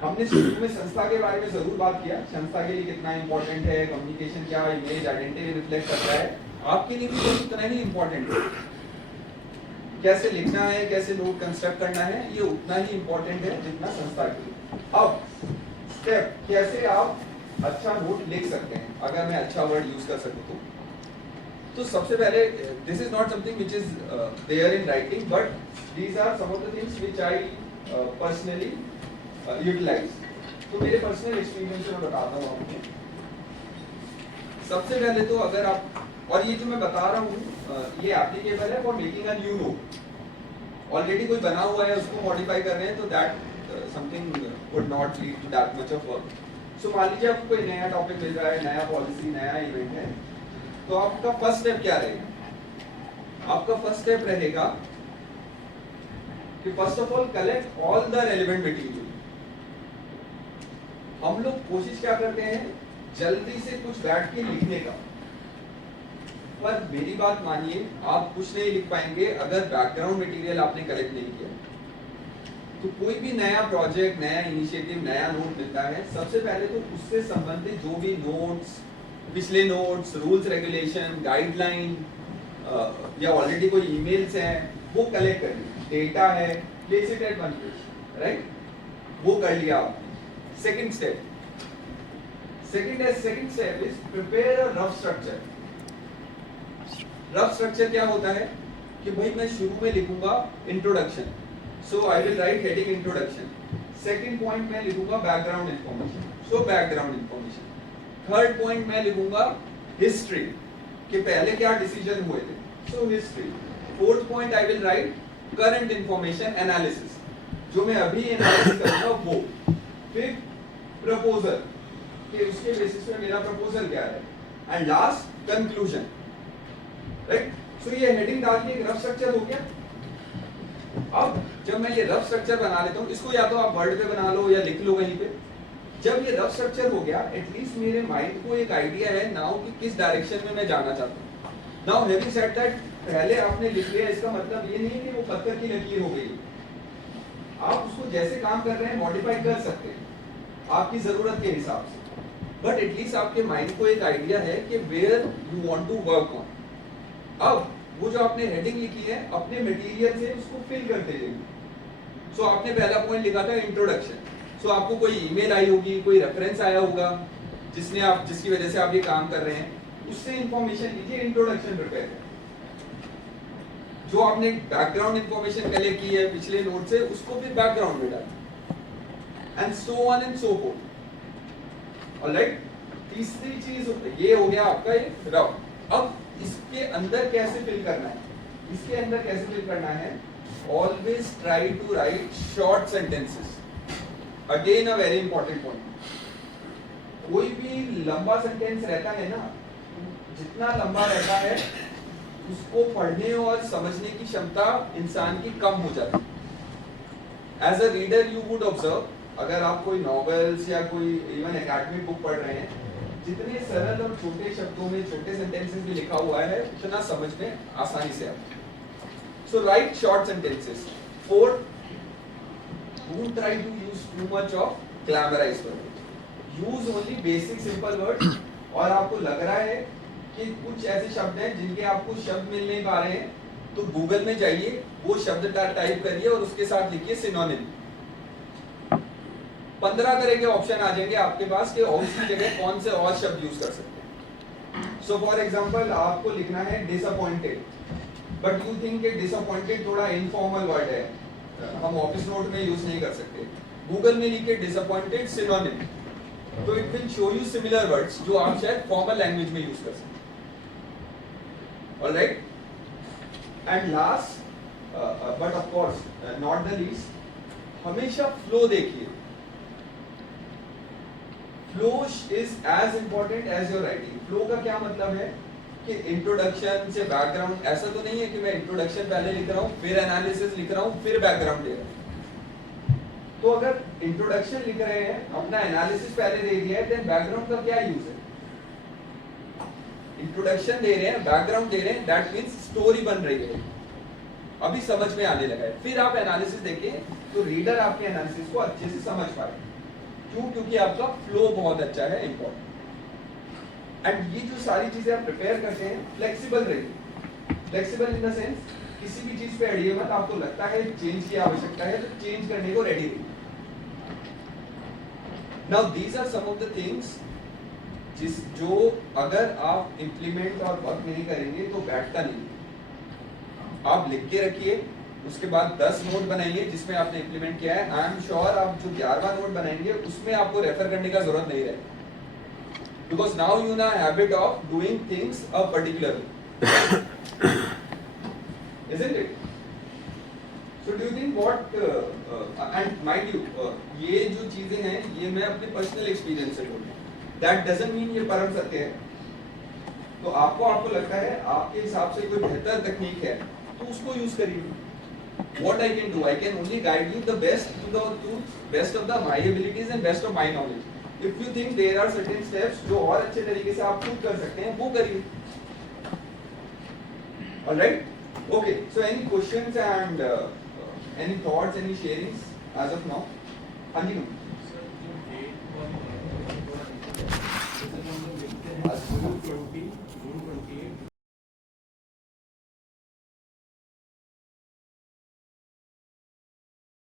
हमने शुरू में संस्था के बारे में जरूर बात किया, संस्था के लिए कितना इंपॉर्टेंट है, कम्युनिकेशन क्या, इमेज आइडेंटिटी रिफ्लेक्ट करता है, आपके लिए भी उतना ही इंपॉर्टेंट है। कैसे लिखना है, कैसे नोट कंस्ट्रक्ट करना है, ये उतना ही इंपॉर्टेंट है जितना संस्था के लिए। अब स्टेप, कैसे आप अच्छा नोट लिख सकते हैं अगर मैं अच्छा वर्ड यूज कर सकूं तो सबसे पहले this is not something which is there in writing, but these are some of the things which I personally utilise. तो मेरे पर्सनल एक्सपीरियंस से मैं बताता हूँ आपको। सबसे पहले तो अगर आप और ये जो मैं बता रहा हूँ ये एप्लीकेबल है for making a new note. Already कोई बना हुआ है उसको मॉडिफाई कर रहे हैं तो that something would not lead to that much of work. So मान लीजिए आपको कोई नया टॉपिक मिल रहा है, नया पॉलिसी, नया इवेंट है, तो आपका फर्स्ट स्टेप क्या रहेगा? आपका फर्स्ट स्टेप रहेगा कि first of all collect all the relevant material. हम लोग कोशिश क्या करते हैं, जल्दी से कुछ बैठ के लिखने का, पर मेरी बात मानिए, आप कुछ नहीं लिख पाएंगे अगर बैकग्राउंड मटेरियल आपने कलेक्ट नहीं किया। तो कोई भी नया प्रोजेक्ट, नया इनिशिएटिव, नया नोट मिलता है, सबसे पहले तो उससे संबंधित जो भी नोट्स, पिछले नोट्स, रूल्स रेगुलेशन, गाइडलाइन या ऑलरेडी कोई ईमेल्स हैं, वो कलेक्ट करिए। डेटा है, place it at one place, right? वो कर लिया आपने। Second step is prepare a rough structure. Rough structure क्या होता है कि भाई मैं शुरू में लिखूंगा introduction, so I will write heading introduction. Second point मैं लिखूंगा background information, so background information. Third point मैं लिखूंगा हिस्ट्री, कि पहले क्या डिसीजन हुए थे, so history. Fourth point I will write current information analysis, जो मैं अभी एनालिसिस करूंगा वो। फिर प्रपोजल, कि उसके बेसिस पे मेरा प्रपोजल क्या है, एंड लास्ट कंक्लूजन, राइट? सो ये हेडिंग डाल के एक रफ स्ट्रक्चर हो गया। अब जब मैं ये रफ स्ट्रक्चर बना लेता हूँ, इसको या तो आप वर्ड पे बना लो या लिख लो कहीं पे। जब ये रफ स्ट्रक्चर हो गया, एटलीस्ट मेरे माइंड को एक आइडिया है नाउ कि किस डायरेक्शन में मैं जाना चाहता हूँ। नाउ हैविंग सेड दैट, पहले आपने लिख लिया, इसका मतलब ये नहीं कि वो पत्थर की लकीर हो गई। आप उसको जैसे काम कर रहे हैं मॉडिफाई कर सकते हैं आपकी जरूरत के हिसाब से, बट एटलीस्ट आपके माइंड को एक आइडिया है कि where you want to work on. अब वो जो आपने हेडिंग लिखी है, अपने मटेरियल से उसको फिल करते जाइए। सो आपने पहला पॉइंट लिखा था इंट्रोडक्शन, सो आपको कोई ईमेल आई होगी, कोई रेफरेंस आया होगा जिसकी वजह से आप ये काम कर रहे हैं, उससे इंफॉर्मेशन लीजिए, इंट्रोडक्शन प्रिपेयर करें। जो आपने बैकग्राउंड इंफॉर्मेशन कलेक्ट की है पिछले नोट से, उसको भी बैकग्राउंड में डालें, and so on and so fourth. Alright, तीसरी चीज ये हो गया आपका ये रफ। अब इसके अंदर कैसे फिल करना है? इसके अंदर कैसे फिल करना है? Always try to write short sentences. Again a very important point, कोई भी लंबा सेंटेंस रहता है ना, जितना लंबा रहता है उसको पढ़ने और समझने की क्षमता इंसान की कम हो जाती है। As a reader you would observe, अगर आप कोई नॉवेल्स या कोई इवन एकेडमिक बुक पढ़ रहे हैं, जितने सरल और छोटे शब्दों में छोटे सेंटेंसेस में लिखा हुआ है, उतना समझ में आसानी से आता है। So right short sentences. Fourth, don't try to use too much of glamorised word, use only basic simple words. और आपको लग रहा है कि कुछ ऐसे शब्द हैं जिनके आपको शब्द मिल नहीं पा रहे हैं, तो गूगल में जाइए, वो शब्द टाइप करिए और उसके साथ लिखिए सिनोनिम। 15 तरह के ऑप्शन आ जाएंगे आपके पास कि और की जगह कौन से और शब्द यूज कर सकते हैं। सो फॉर एग्जांपल, आपको लिखना है डिसअपॉइंटेड, बट यू थिंक कि डिसअपॉइंटेड थोड़ा इनफॉर्मल वर्ड है, हम ऑफिस नोट में यूज नहीं कर सकते। गूगल में लिखिए डिसअपॉइंटेड सिनोनिम, तो it will show you similar words जो आप शायद फॉर्मल लैंग्वेज में यूज कर सकते हैं। Alright, and last but of course not the least, हमेशा फ्लो देखिए। Flow is as important as your writing. Flow का क्या मतलब है कि इंट्रोडक्शन से बैकग्राउंड, ऐसा तो नहीं है कि मैं इंट्रोडक्शन पहले लिख रहा हूँ, फिर एनालिसिस लिख रहा हूँ, फिर बैकग्राउंड दे रहा हूँ। तो अगर इंट्रोडक्शन लिख रहे हैं, अपना एनालिसिस पहले दे दिया है, देन बैकग्राउंड का क्या यूज है? इंट्रोडक्शन दे रहे हैं, बैकग्राउंड दे रहे हैं, दैट मींस स्टोरी बन रही है, अभी समझ में आने लगा है। फिर आप एनालिसिस देखें तो रीडर आपके एनालिसिस को अच्छे से समझ पाए। क्यों? क्योंकि आपका फ्लो बहुत अच्छा है, इंपॉर्टेंट। एंड ये जो सारी चीजें आप प्रिपेयर करते हैं, फ्लेक्सिबल रहिए। फ्लेक्सिबल इन द सेंस, किसी भी चीज पे अड़िए मत। आपको लगता है चेंज की आवश्यकता है तो चेंज करने को रेडी रहिए। Now these are some of the things जो अगर आप इंप्लीमेंट और वर्क नहीं करेंगे तो बैठता नहीं। आप लिख के रखिए, उसके बाद 10 नोट बनाइए जिसमें आपने इंप्लीमेंट किया है। आई एम श्योर आप जो 11वां नोट बनाएंगे उसमें आपको रेफर करने का जरूरत नहीं रहेगा, because now you in a habit of doing things a particular way. Isn't it? So do you think what and mind you ये जो चीजें हैं ये मैं अपने पर्सनल एक्सपीरियंस से बोल रहा हूँ. That doesn't mean ये परम सत्य है. तो आपको लगता है आपके हिसाब से कोई बेहतर तकनीक है तो उसको यूज करिए. What I can do, I can only guide you the best of my abilities and best of my knowledge. If you think there are certain steps जो और अच्छे तरीके से आप खुद कर सकते हैं वो करिए. Alright? Okay. So any questions and any thoughts, any sharings as of now? हाँ जी.